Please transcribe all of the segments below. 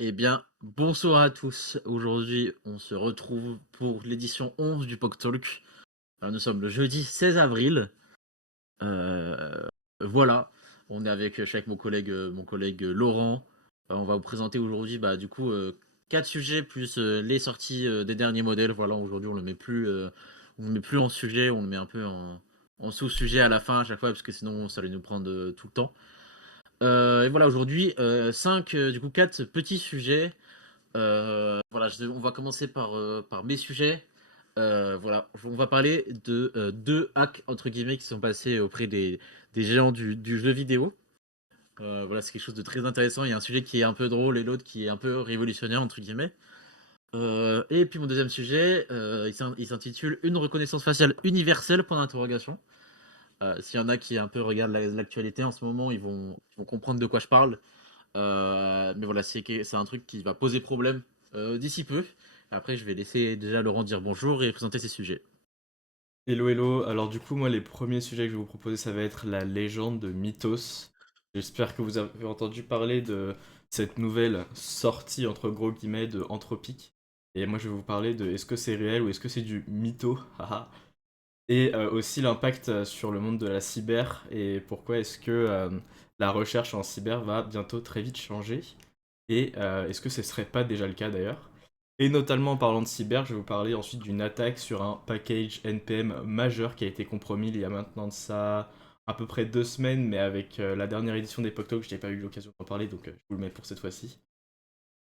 Eh bien, bonsoir à tous. Aujourd'hui, on se retrouve pour l'édition 11 du POC Talk. Nous sommes le jeudi 16 avril. Heu, voilà, on est avec, je suis avec mon collègue Laurent. On va vous présenter aujourd'hui, bah, du coup, 4 sujets plus, les sorties, des derniers modèles. Voilà, aujourd'hui, on le met plus en sujet, on le met un peu en sous-sujet à la fin à chaque fois parce que sinon ça allait nous prendre, tout le temps. Et voilà, aujourd'hui, 5, du coup 4 petits sujets. Voilà, on va commencer par mes sujets. Voilà, on va parler de 2 hacks entre guillemets qui sont passés auprès des géants du jeu vidéo. Voilà, c'est quelque chose de très intéressant. Il y a un sujet qui est un peu drôle et l'autre qui est un peu «révolutionnaire» entre guillemets. Et puis mon deuxième sujet, il s'intitule «Une reconnaissance faciale universelle?» point d'interrogation. S'il y en a qui un peu regardent l'actualité en ce moment, ils vont comprendre de quoi je parle. Mais voilà, c'est un truc qui va poser problème, d'ici peu. Après, je vais laisser déjà Laurent dire bonjour et présenter ses sujets. Hello hello, alors du coup moi les premiers sujets que je vais vous proposer ça va être la légende de Mythos. J'espère que vous avez entendu parler de cette nouvelle sortie entre gros guillemets de Anthropic. Et moi je vais vous parler de est-ce que c'est réel ou est-ce que c'est du mytho, haha. Et aussi l'impact sur le monde de la cyber et pourquoi est-ce que la recherche en cyber va bientôt très vite changer. Et est-ce que ce serait pas déjà le cas d'ailleurs? Et notamment en parlant de cyber, je vais vous parler ensuite d'une attaque sur un package NPM majeur qui a été compromis il y a maintenant de ça à peu près 2 semaines, mais avec la dernière édition des Talk, je n'ai pas eu l'occasion d'en parler, donc je vous le mets pour cette fois-ci.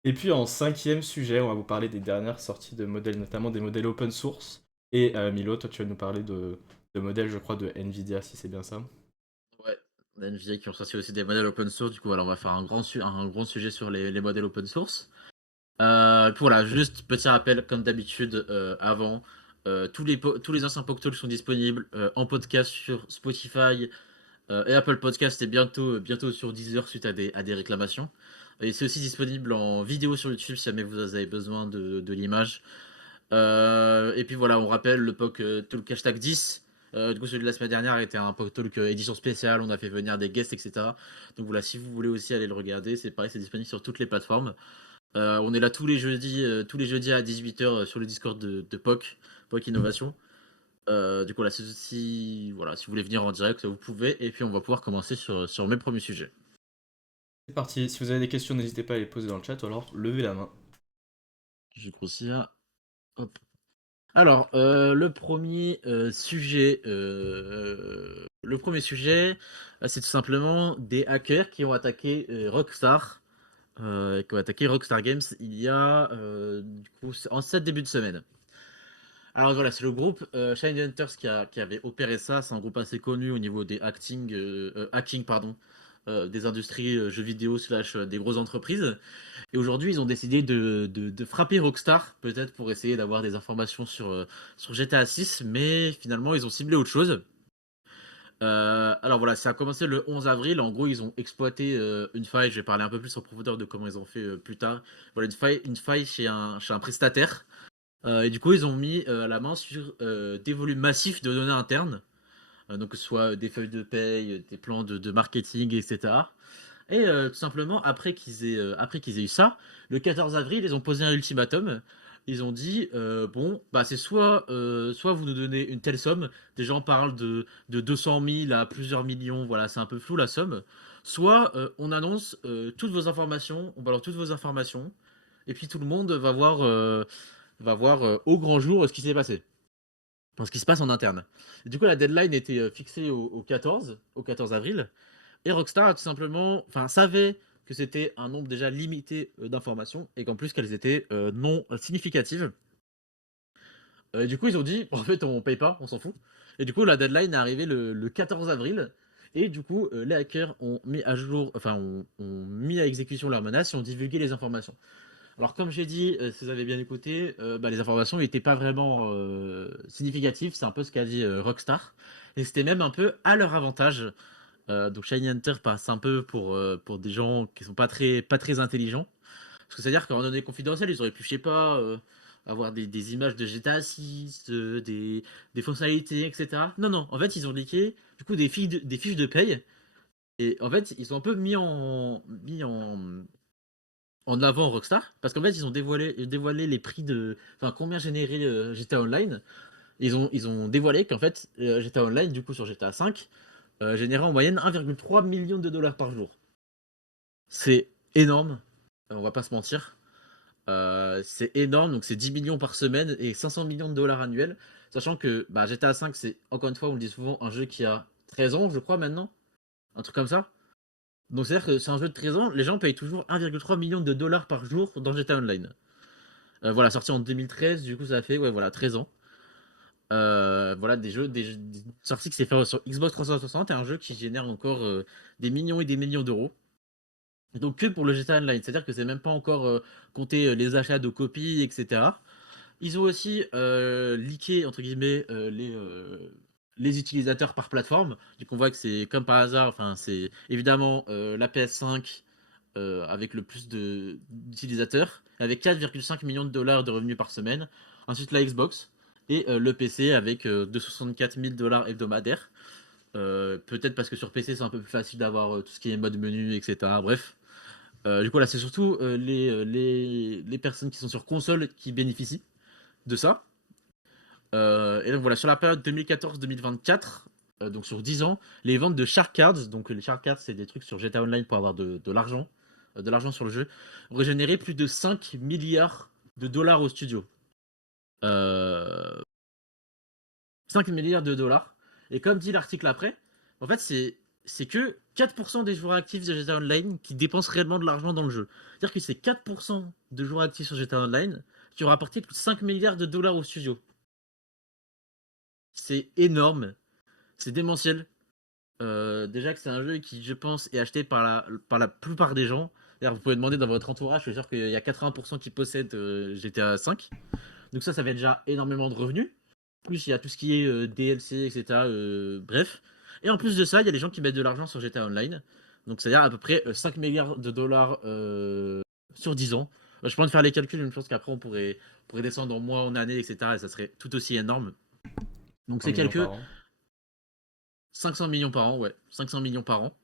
Et puis en cinquième sujet, on va vous parler des dernières sorties de modèles, notamment des modèles open source. Et Milo, toi tu vas nous parler de modèles, je crois, de Nvidia, si c'est bien ça. Ouais, on a NVIDIA qui ont sorti aussi des modèles open source. Du coup, voilà, on va faire un grand sujet sur les modèles open source. Puis voilà, juste petit rappel, comme d'habitude, avant, tous les anciens PocTalk sont disponibles en podcast sur Spotify, et Apple Podcast, et bientôt sur Deezer suite à des réclamations. Et c'est aussi disponible en vidéo sur YouTube si jamais vous avez besoin de l'image. Et puis voilà, on rappelle le POC Talk hashtag 10. Du coup, celui de la semaine dernière était un POC Talk édition spéciale. On a fait venir des guests, etc. Donc voilà, si vous voulez aussi aller le regarder, c'est pareil, c'est disponible sur toutes les plateformes. On est là tous les jeudis à 18h sur le Discord de POC Innovation. Du coup, là, voilà, si vous voulez venir en direct, vous pouvez. Et puis, on va pouvoir commencer sur mes premiers sujets. C'est parti, si vous avez des questions, n'hésitez pas à les poser dans le chat ou alors levez la main. Je vais grossir. Hop. Alors, le premier sujet, c'est tout simplement des hackers qui ont attaqué Rockstar Games il y a, du coup, en cette début de semaine. Alors voilà, c'est le groupe Shiny Hunters qui avait opéré ça. C'est un groupe assez connu au niveau des hacking, pardon, des industries jeux vidéo slash des grosses entreprises. Et aujourd'hui, ils ont décidé de frapper Rockstar, peut-être pour essayer d'avoir des informations sur GTA 6, mais finalement, ils ont ciblé autre chose. Alors voilà, ça a commencé le 11 avril. En gros, ils ont exploité une faille. Je vais parler un peu plus en profondeur de comment ils ont fait plus tard. Voilà, une faille chez un prestataire. Et du coup, ils ont mis la main sur des volumes massifs de données internes, donc que ce soit des feuilles de paye, des plans de marketing, etc. Et tout simplement, après qu'ils aient eu ça, le 14 avril, ils ont posé un ultimatum. Ils ont dit bon, bah c'est soit vous nous donnez une telle somme, des gens parlent de 200 000 à plusieurs millions, voilà, c'est un peu flou la somme, soit on annonce toutes vos informations, on balance toutes vos informations, et puis tout le monde va voir au grand jour ce qui s'est passé, enfin, ce qui se passe en interne. Et du coup, la deadline était fixée au 14 avril, et Rockstar a tout simplement, enfin, savait que c'était un nombre déjà limité d'informations et qu'en plus qu'elles étaient non significatives. Du coup, ils ont dit, en fait, on paye pas, on s'en fout. Et du coup, la deadline est arrivée le 14 avril. Et du coup, les hackers ont mis à jour, enfin, ont mis à exécution leurs menaces et ont divulgué les informations. Alors, comme j'ai dit, si vous avez bien écouté, bah, les informations n'étaient pas vraiment significatives. C'est un peu ce qu'a dit Rockstar. Et c'était même un peu à leur avantage. Donc Shiny Hunter passe un peu pour des gens qui sont pas très intelligents. Parce que c'est-à-dire qu'en données confidentielles, ils auraient pu, je sais pas, avoir des images de GTA 6, des fonctionnalités, etc. Non, non, en fait, ils ont leaké du coup des fiches de paye. Et en fait, ils sont un peu mis en avant Rockstar, parce qu'en fait, ils ont dévoilé les prix enfin, combien générait GTA Online. Ils ont dévoilé qu'en fait, GTA Online, du coup, sur GTA 5, générait en moyenne 1,3 million de dollars par jour. C'est énorme, on va pas se mentir. C'est énorme, donc c'est 10 millions par semaine et 500 millions de dollars annuels. Sachant que bah, GTA 5, c'est encore une fois, on le dit souvent, un jeu qui a 13 ans, je crois, maintenant. Un truc comme ça. Donc c'est-à-dire que c'est un jeu de 13 ans, les gens payent toujours 1,3 million de dollars par jour dans GTA Online. Voilà, sorti en 2013, du coup ça a fait ouais, voilà, 13 ans. Voilà, des sorties qui s'est fait sur Xbox 360 et un jeu qui génère encore des millions et des millions d'euros. Donc que pour le GTA Online, c'est-à-dire que c'est même pas encore compté les achats de copies, etc. Ils ont aussi leaké, entre guillemets, les utilisateurs par plateforme. Donc on voit que c'est comme par hasard, enfin c'est évidemment la PS5 avec le plus d'utilisateurs, avec 4,5 millions de dollars de revenus par semaine. Ensuite la Xbox et le PC avec 264 000 dollars hebdomadaires. Peut-être parce que sur PC c'est un peu plus facile d'avoir tout ce qui est mode menu, etc. Bref. Du coup là c'est surtout les personnes qui sont sur console qui bénéficient de ça. Et donc voilà, sur la période 2014-2024, donc sur 10 ans, les ventes de Shark Cards, donc les Shark Cards, c'est des trucs sur GTA Online pour avoir de l'argent sur le jeu, auraient généré plus de 5 milliards de dollars au studio. Euh, 5 milliards de dollars. Et comme dit l'article après, en fait, c'est que 4% des joueurs actifs de GTA Online qui dépensent réellement de l'argent dans le jeu. C'est-à-dire que c'est 4% de joueurs actifs sur GTA Online qui ont rapporté plus de 5 milliards de dollars au studio. C'est énorme. C'est démentiel. Déjà que c'est un jeu qui, je pense, est acheté par la plupart des gens. D'ailleurs, vous pouvez demander dans votre entourage, je suis sûr qu'il y a 80% qui possèdent GTA 5. Donc ça fait déjà énormément de revenus. Plus il y a tout ce qui est DLC, etc. Bref. Et en plus de ça, il y a des gens qui mettent de l'argent sur GTA Online. Donc c'est-à-dire à peu près 5 milliards de dollars sur 10 ans. Je peux de faire les calculs, mais je pense qu'après on pourrait descendre en mois, en année, etc. Et ça serait tout aussi énorme. Donc 1 c'est million par quelques an. 500 millions par an, ouais. 500 millions par an.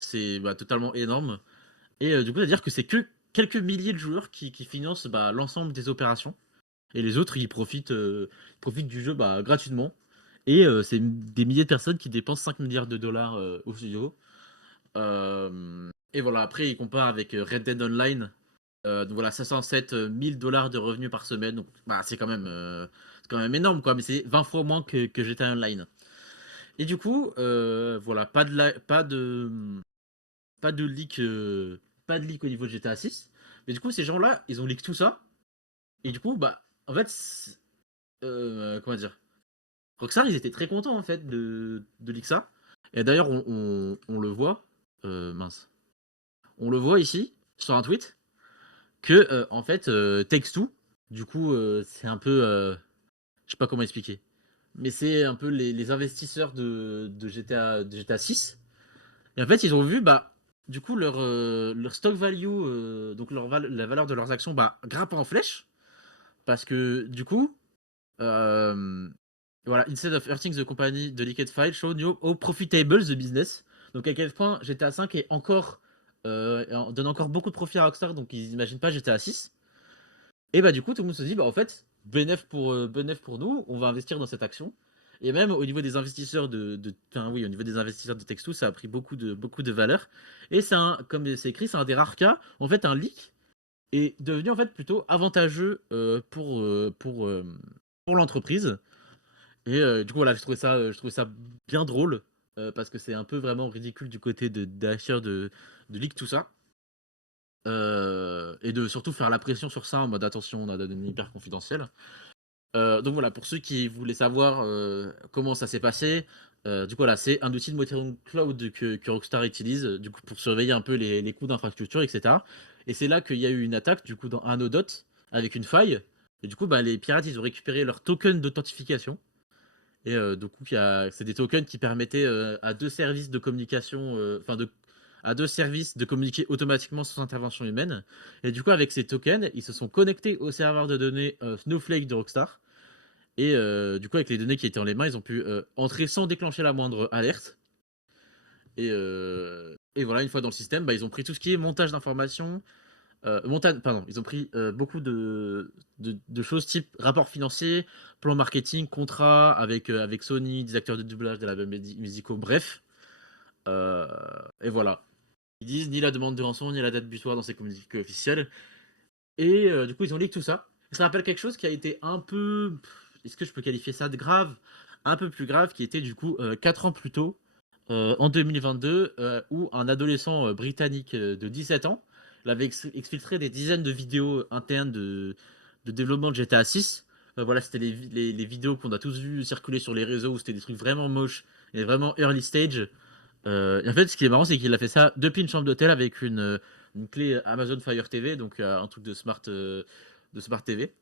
C'est bah, totalement énorme. Et du coup, c'est-à-dire que c'est que quelques milliers de joueurs qui financent bah, l'ensemble des opérations. Et les autres, ils profitent du jeu bah, gratuitement. Et c'est des milliers de personnes qui dépensent 5 milliards de dollars au studio. Et voilà, après, ils comparent avec Red Dead Online. Donc voilà, 507 000 dollars de revenus par semaine. Donc bah, c'est quand même énorme, quoi. Mais c'est 20 fois moins que GTA Online. Et du coup, voilà, pas de leak, au niveau de GTA 6. Mais du coup, ces gens-là, ils ont leak tout ça. Et du coup, bah, en fait, comment dire, Rockstar, ils étaient très contents en fait de leak ça. Et d'ailleurs, on le voit, mince, on le voit ici sur un tweet que en fait, Takes-Two, du coup, c'est un peu, je sais pas comment expliquer, mais c'est un peu les investisseurs de GTA 6. Et en fait, ils ont vu, bah, du coup, leur stock value, donc la valeur de leurs actions, bah, grimpe en flèche. Parce que, du coup, euh, voilà, instead of hurting the company, the leaked file show new how profitable the business. Donc, à quel point GTA 5 est encore, donne encore beaucoup de profit à Rockstar, donc ils n'imaginent pas GTA 6. Et bah, du coup, tout le monde se dit, bah, en fait, bénéf pour nous, on va investir dans cette action. Et même au niveau des investisseurs enfin, oui, au niveau des investisseurs de Textu, ça a pris beaucoup de valeur. Et comme c'est écrit, c'est un des rares cas, en fait, un leak est devenu en fait plutôt avantageux pour l'entreprise. Et du coup, voilà, je trouvais ça bien drôle parce que c'est un peu vraiment ridicule du côté d'acheteurs de leak, tout ça. Et de surtout faire la pression sur ça en mode attention, on a des données hyper confidentielles. Donc voilà, pour ceux qui voulaient savoir comment ça s'est passé, du coup voilà, c'est un outil de monitoring cloud que Rockstar utilise du coup pour surveiller un peu les coûts d'infrastructure, etc. Et c'est là qu'il y a eu une attaque du coup dans un Odot avec une faille. Et du coup, bah, les pirates ils ont récupéré leur token d'authentification. Et du coup, c'est des tokens qui permettaient à deux services de communication, enfin à deux services de communiquer automatiquement sans intervention humaine. Et du coup, avec ces tokens, ils se sont connectés au serveur de données Snowflake de Rockstar. Et du coup, avec les données qui étaient en les mains, ils ont pu entrer sans déclencher la moindre alerte. Et Et voilà, une fois dans le système, ils ont pris tout ce qui est montage d'informations, pardon, ils ont pris, beaucoup de choses type rapport financier, plan marketing, contrat avec Sony, des acteurs de doublage, des labels musicaux, bref, heu et voilà. Ils disent ni la demande de rançon, ni la date butoir dans ces communiqués officiels et du coup, ils ont leak tout ça. Ça rappelle quelque chose qui a été un peu, est-ce que je peux qualifier ça de grave? Un peu plus grave, qui était du coup, 4 ans plus tôt, en 2022, où un adolescent, britannique, de 17 ans, il avait exfiltré des dizaines de vidéos internes de développement de GTA 6. Voilà, c'était les vidéos qu'on a tous vues circuler sur les réseaux où c'était des trucs vraiment moches et vraiment early stage. Et en fait, ce qui est marrant, c'est qu'il a fait ça depuis une chambre d'hôtel avec une clé Amazon Fire TV, donc un truc de smart TV.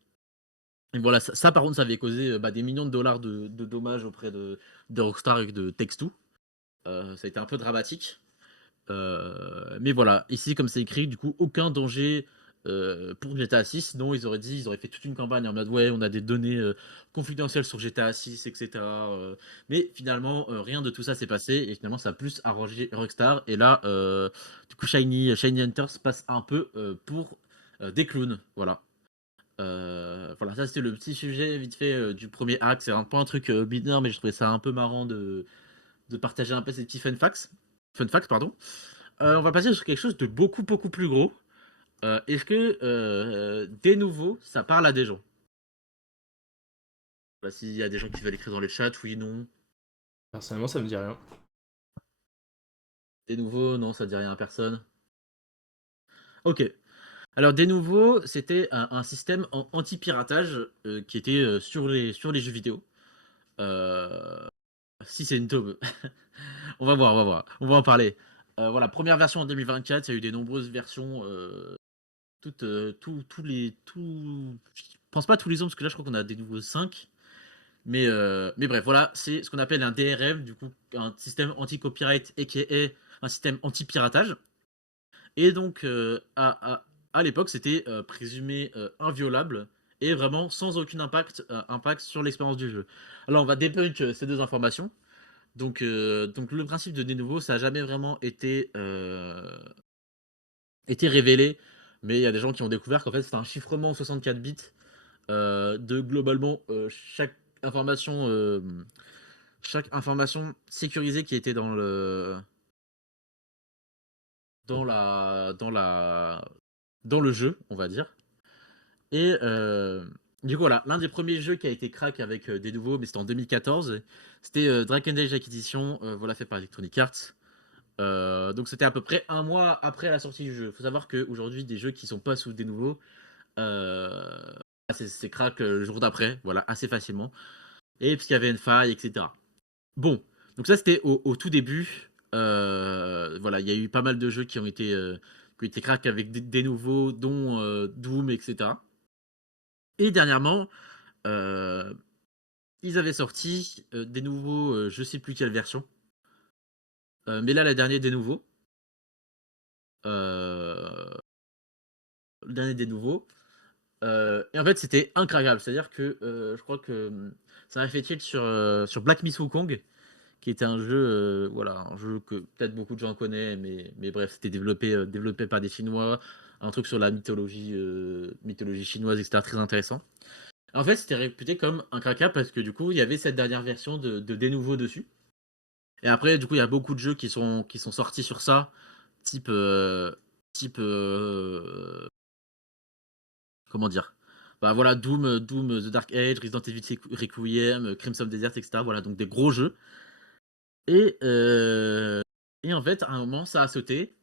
Et voilà, ça, par contre, ça avait causé des millions de dollars de dommages auprès de Rockstar et de Take-Two. Ça a été un peu dramatique. Mais voilà, ici, comme c'est écrit, du coup, aucun danger pour GTA 6. Non, ils auraient fait toute une campagne en mode ouais, on a des données confidentielles sur GTA 6, etc. Mais finalement, rien de tout ça s'est passé et finalement, ça a plus arrangé Rockstar. Et là, du coup, Shiny Hunters passe un peu pour des clowns. Voilà. Voilà, ça c'était le petit sujet vite fait du premier acte. C'est un peu un truc mineur, mais je trouvais ça un peu marrant de partager un peu ces petits fun facts. Fun facts, pardon. On va passer sur quelque chose de beaucoup, beaucoup plus gros. Est-ce que des nouveaux, ça parle à des gens? S'il y a des gens qui veulent écrire dans les chats, oui, non. Personnellement, ça me dit rien. Des nouveaux, non, ça dit rien à personne. Ok. Alors, des nouveaux, c'était un système anti-piratage qui était sur les jeux vidéo. Euh, si c'est une taube. On va voir, on va voir. On va en parler. Voilà, première version en 2024, il y a eu des nombreuses versions. Toutes, tous les. Je pense pas tous les ans, parce que là, je crois qu'on a des nouveaux 5. Mais bref, voilà, c'est ce qu'on appelle un DRM, du coup, un système anti-copyright, a.k.a. un système anti-piratage. Et donc, à l'époque, c'était présumé inviolable et vraiment sans aucun impact sur l'expérience du jeu. Alors, on va debunk ces deux informations. Donc le principe de nouveau, ça n'a jamais vraiment été révélé, mais il y a des gens qui ont découvert qu'en fait, c'est un chiffrement 64 bits de globalement chaque information sécurisée qui était dans la dans la dans le jeu, on va dire. Et du coup voilà, l'un des premiers jeux qui a été crack avec des nouveaux, mais c'était en 2014, c'était Dragon Age Acquisition, voilà, fait par Electronic Arts. Donc c'était à peu près un mois après la sortie du jeu. Il faut savoir qu'aujourd'hui, des jeux qui sont pas sous des nouveaux, euh, c'est crack le jour d'après, voilà, assez facilement. Et puisqu'il y avait une faille, etc. Bon, donc ça c'était au tout début. Voilà, il y a eu pas mal de jeux qui ont été crack avec des nouveaux, dont Doom, etc. Et dernièrement, euh, ils avaient sorti des nouveaux, je sais plus quelle version, mais là la dernière des nouveaux, euh, le dernier des nouveaux. Et en fait c'était incroyable, c'est-à-dire que je crois que ça m'a fait tilt sur Black Myth Wukong, qui était un jeu, voilà, un jeu que peut-être beaucoup de gens connaissent, mais bref, c'était développé par des Chinois, un truc sur la mythologie chinoise, etc., très intéressant. En fait, c'était réputé comme un craquage parce que du coup, il y avait cette dernière version de Des Nouveaux dessus. Et après, du coup, il y a beaucoup de jeux qui sont sortis sur ça, type, type, comment dire? Bah voilà, Doom, The Dark Age, Resident Evil Requiem, Crimson Desert, etc. Voilà, donc des gros jeux. Et, euh, et en fait, à un moment, ça a sauté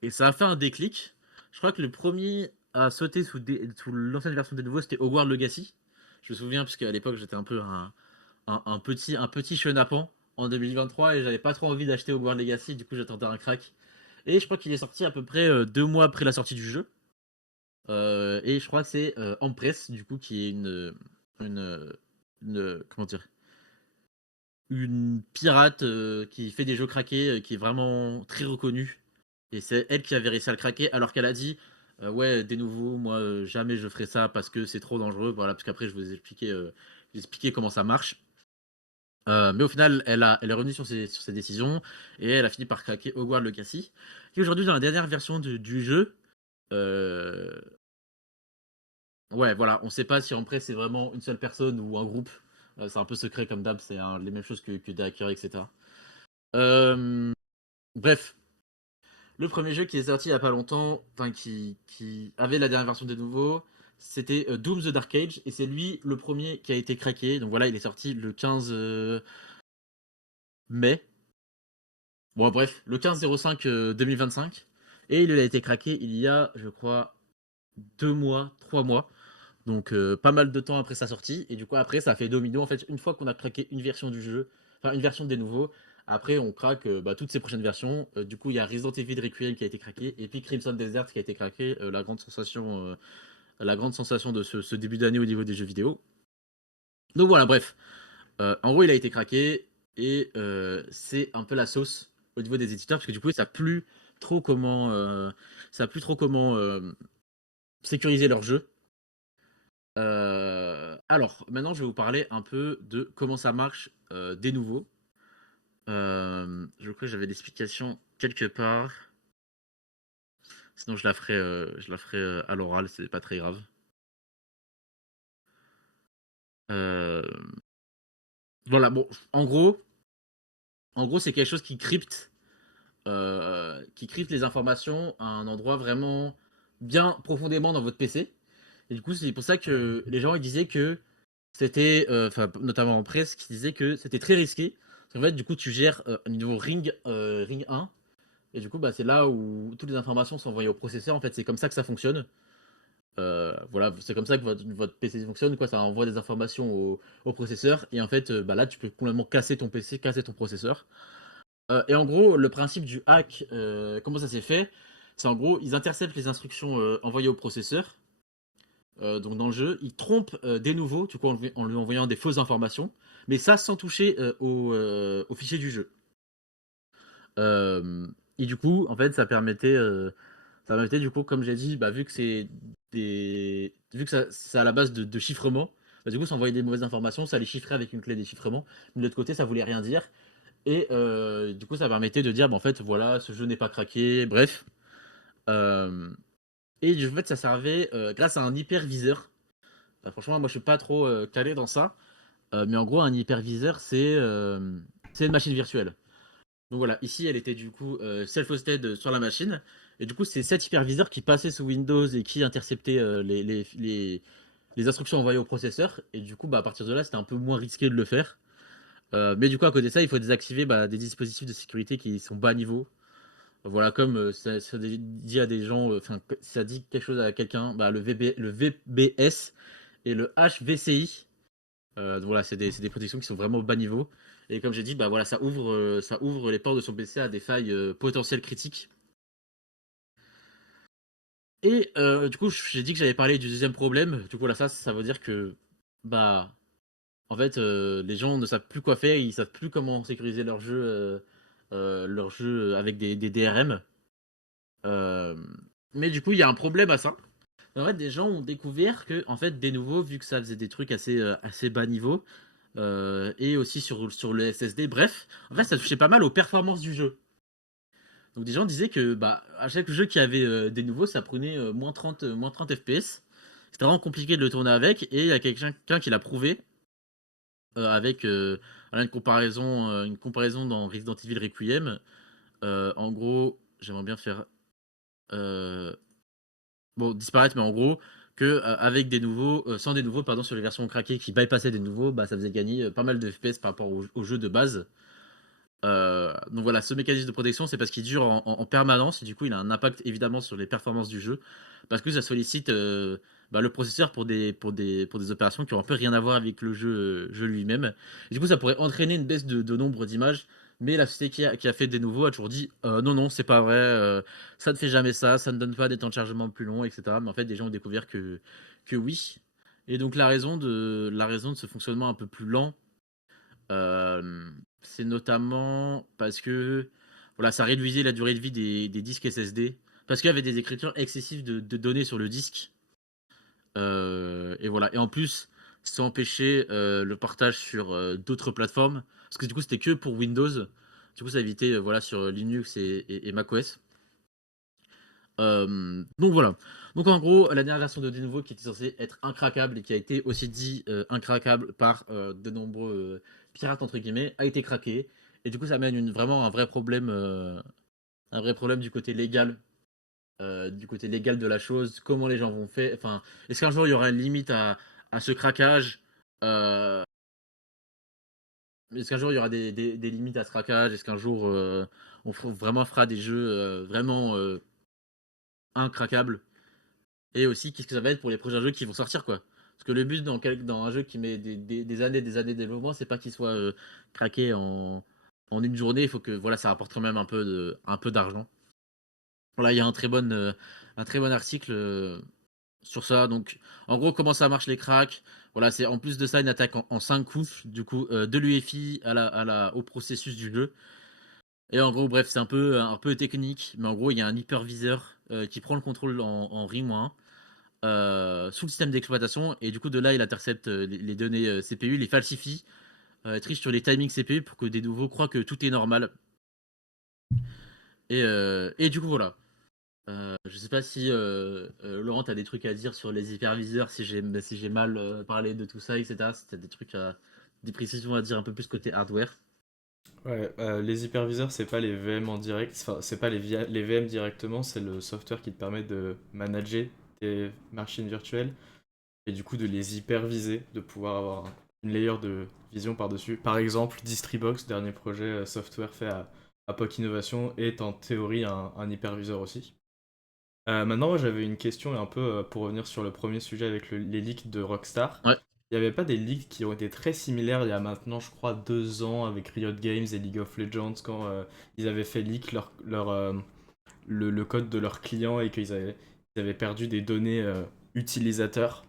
et ça a fait un déclic. Je crois que le premier à sauter sous l'ancienne version des nouveaux, c'était Hogwarts Legacy. Je me souviens, parce qu'à l'époque, j'étais un peu un petit chenapan en 2023 et j'avais pas trop envie d'acheter Hogwarts Legacy, du coup, j'attendais un crack. Et je crois qu'il est sorti à peu près 2 mois après la sortie du jeu. Et je crois que c'est Empress, du coup, qui est une, comment dire, une pirate qui fait des jeux craqués, qui est vraiment très reconnue. Et c'est elle qui avait réussi à le craquer, alors qu'elle a dit ouais, des nouveaux, moi jamais je ferai ça parce que c'est trop dangereux. Voilà, parce qu'après je vous ai expliqué comment ça marche. Mais au final, elle est revenue sur ses décisions et elle a fini par craquer Hogwarts Legacy, qui aujourd'hui dans la dernière version du jeu, heu, ouais, voilà, on sait pas si après c'est vraiment une seule personne ou un groupe, c'est un peu secret comme d'hab, c'est les mêmes choses que des hackers et cetera. Hem, bref, le premier jeu qui est sorti il y a pas longtemps, enfin qui avait la dernière version des nouveaux, c'était, Doom: The Dark Age et c'est lui le premier qui a été craqué. Donc voilà, il est sorti le 15, mai. Bon bref, le 15/05, 2025 et il a été craqué il y a, je crois, 2 mois, 3 mois. Donc pas mal de temps après sa sortie et du coup après ça fait domino en fait, une fois qu'on a craqué une version du jeu, enfin une version des nouveaux, après on craque, bah, toutes ces prochaines versions. Du coup il y a Resident Evil Requiem qui a été craqué et puis Crimson Desert qui a été craqué, la grande sensation de ce début d'année au niveau des jeux vidéo. Donc voilà bref, en gros il a été craqué et c'est un peu la sauce au niveau des éditeurs parce que du coup ça a plus trop comment, sécuriser leur jeu. Alors, maintenant, je vais vous parler un peu de comment ça marche, des nouveaux. Je crois que j'avais l'explication quelque part. Sinon, à l'oral, c'est pas très grave. Hem, voilà, bon, en gros, c'est quelque chose qui crypte les informations à un endroit vraiment bien profondément dans votre PC. Et du coup, c'est pour ça que les gens ils disaient que c'était, enfin, notamment en presse, qui disaient que c'était très risqué. En fait, du coup, tu gères au niveau Ring 1, et du coup, bah, c'est là où toutes les informations sont envoyées au processeur. En fait, c'est comme ça que ça fonctionne. Voilà, c'est comme ça que votre PC fonctionne, quoi. Ça envoie des informations au processeur, et en fait, bah, là, tu peux complètement casser ton PC, casser ton processeur. Et en gros, le principe du hack, comment ça s'est fait? C'est en gros, ils interceptent les instructions envoyées au processeur. Donc dans le jeu, il trompe des nouveaux, du coup en lui envoyant des fausses informations, mais ça sans toucher au fichier du jeu. Et du coup, en fait, ça permettait du coup, comme j'ai dit, bah, vu que ça c'est à la base de chiffrement, bah, du coup, ça envoyait des mauvaises informations, ça les chiffrait avec une clé déchiffrement. Mais de l'autre côté, ça voulait rien dire. Et du coup, ça permettait de dire, bah, en fait, voilà, ce jeu n'est pas craqué, bref. Hem, et en fait, ça servait grâce à un hyperviseur. Franchement, moi, je suis pas trop calé dans ça. Mais en gros, un hyperviseur, c'est une machine virtuelle. Donc voilà, ici, elle était du coup self-hosted sur la machine. Et du coup, c'est cet hyperviseur qui passait sous Windows et qui interceptait les instructions envoyées au processeur. Et du coup, bah, à partir de là, c'était un peu moins risqué de le faire. Mais du coup, à côté de ça, il faut désactiver bah, des dispositifs de sécurité qui sont bas niveau. Voilà, comme ça dit à des gens, enfin, ça dit quelque chose à quelqu'un, bah, le VBS et le HVCI. Donc voilà, c'est des protections qui sont vraiment au bas niveau. Et comme j'ai dit, bah voilà, ça ouvre les portes de son PC à des failles potentielles critiques. Et du coup, j'ai dit que j'avais parlé du deuxième problème. Du coup, là, ça veut dire que, bah, en fait, les gens ne savent plus quoi faire, ils savent plus comment sécuriser leur jeu avec des DRM. Euh, mais du coup, il y a un problème à ça. En fait, des gens ont découvert que, en fait, des nouveaux, vu que ça faisait des trucs assez bas niveau, et aussi sur le SSD. Bref, en fait, ça touchait pas mal aux performances du jeu. Donc des gens disaient que bah, à chaque jeu qui avait des nouveaux, ça prenait moins 30 FPS. C'était vraiment compliqué de le tourner avec. Et il y a quelqu'un qui l'a prouvé avec voilà, une comparaison dans Resident Evil Requiem. En gros, j'aimerais bien faire euh, bon disparaître, mais en gros que avec des nouveaux, sans des nouveaux, pardon, sur les versions craquées qui bypassaient des nouveaux, bah, ça faisait gagner pas mal de FPS par rapport au jeu de base. Donc voilà, ce mécanisme de protection, c'est parce qu'il dure en permanence et du coup, il a un impact évidemment sur les performances du jeu parce que ça sollicite bah, le processeur pour des opérations qui ont un peu rien à voir avec le jeu lui-même. Et du coup, ça pourrait entraîner une baisse de nombre d'images, mais la société qui a fait des nouveaux a toujours dit non, non, c'est pas vrai, ça ne fait jamais ça, ça ne donne pas des temps de chargement plus longs, etc. Mais en fait, des gens ont découvert que oui. Et donc, la raison de ce fonctionnement un peu plus lent, c'est notamment parce que voilà, ça réduisait la durée de vie des disques SSD, parce qu'il y avait des écritures excessives de données sur le disque. Et voilà. Et en plus, sans empêcher le partage sur d'autres plateformes. Parce que du coup, c'était que pour Windows. Du coup, ça évitait voilà, sur Linux et macOS. Donc voilà. Donc en gros, la dernière version de Denuvo qui était censée être incraquable et qui a été aussi dit incraquable par de nombreux pirates entre guillemets, a été craquée. Et du coup, ça amène vraiment un vrai problème du côté légal de la chose. Comment les gens vont faire. Enfin, est-ce qu'un jour il y aura une limite à ce craquage euh, Est-ce qu'un jour il y aura des limites à ce craquage? Est-ce qu'un jour vraiment fera des jeux vraiment incraquables? Et aussi, qu'est-ce que ça va être pour les prochains jeux qui vont sortir, quoi. Parce que le but dans un jeu qui met des années de développement, c'est pas qu'il soit craqué en une journée. Il faut que voilà, ça rapporte quand même un peu d'argent. Voilà, il y a un très bon article sur ça. Donc, en gros, comment ça marche les cracks? Voilà, c'est en plus de ça une attaque en 5 couches, du coup, de l'UEFI au processus du jeu. Et en gros, bref, c'est un peu technique, mais en gros, il y a un hyperviseur qui prend le contrôle en RIM-1 sous le système d'exploitation et du coup de là il intercepte les données CPU, les falsifie, triche sur les timings CPU pour que des nouveaux croient que tout est normal. Et du coup voilà. Je sais pas si Laurent t'as des trucs à dire sur les hyperviseurs, si j'ai mal parlé de tout ça, etc. Si t'as des trucs des précisions à dire un peu plus côté hardware. Ouais, les hyperviseurs, c'est pas les VM en direct, enfin, c'est pas les VM directement, c'est le software qui te permet de manager tes machines virtuelles et du coup de les hyperviser, de pouvoir avoir une layer de vision par-dessus. Par exemple, Distribox, dernier projet software fait à POC Innovation, est en théorie un hyperviseur aussi. Maintenant, moi, j'avais une question un peu pour revenir sur le premier sujet avec les leaks de Rockstar. Ouais. Il n'y avait pas des leaks qui ont été très similaires il y a maintenant, je crois, 2 ans avec Riot Games et League of Legends quand ils avaient fait leak le code de leurs clients et ils avaient perdu des données utilisateurs.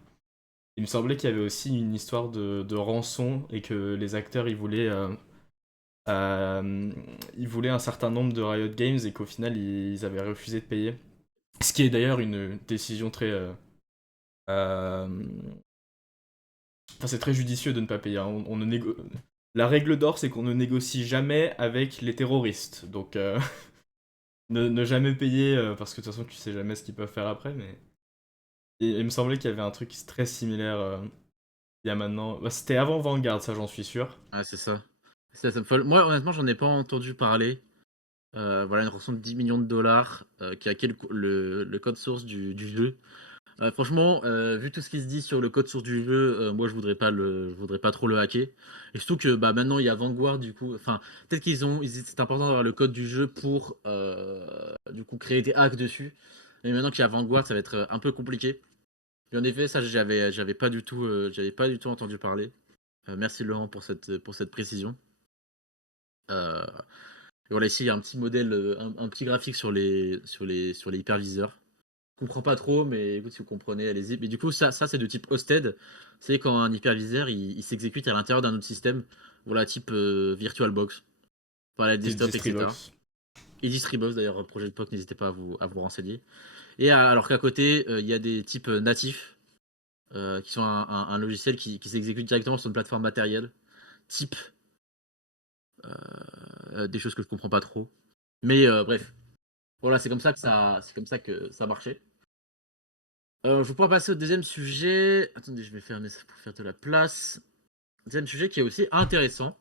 Il me semblait qu'il y avait aussi une histoire de rançon et que les acteurs ils voulaient un certain nombre de Riot Games et qu'au final ils avaient refusé de payer. Ce qui est d'ailleurs une décision très. Euh, Enfin, c'est très judicieux de ne pas payer, hein. On ne La règle d'or, c'est qu'on ne négocie jamais avec les terroristes. Donc, ne jamais payer, parce que de toute façon, tu sais jamais ce qu'ils peuvent faire après. Mais et il me semblait qu'il y avait un truc très similaire il y a maintenant. Bah, c'était avant Vanguard, ça, j'en suis sûr. Ah, c'est ça. Ça me folle. Moi, honnêtement, j'en ai pas entendu parler. Voilà, une rançon de 10 millions de dollars qui a hacké le code source du jeu. Franchement, vu tout ce qui se dit sur le code source du jeu, moi je voudrais pas trop le hacker. Et surtout que bah, maintenant il y a Vanguard du coup. Enfin, peut-être c'est important d'avoir le code du jeu pour du coup créer des hacks dessus. Mais maintenant qu'il y a Vanguard, ça va être un peu compliqué. Et en effet, ça j'avais pas du tout entendu parler. Merci Laurent pour cette précision. Euh, et voilà, ici il y a un petit modèle, un petit graphique sur les hyperviseurs. Je comprends pas trop, mais écoute, si vous comprenez, allez-y. Mais du coup, ça c'est de type hosted. C'est quand un hyperviseur il s'exécute à l'intérieur d'un autre système, voilà, type VirtualBox, voilà, la C'est desktop, etc. Distribox. Et Distribox, d'ailleurs, projet de POC, n'hésitez pas à vous renseigner. Et alors qu'à côté, il y a des types natifs, qui sont un logiciel qui s'exécute directement sur une plateforme matérielle, type des choses que je comprends pas trop. Mais bref, voilà, c'est comme ça que ça marchait. Je vais pouvoir passer au deuxième sujet. Attendez, je vais fermer ça pour faire de la place. Deuxième sujet qui est aussi intéressant.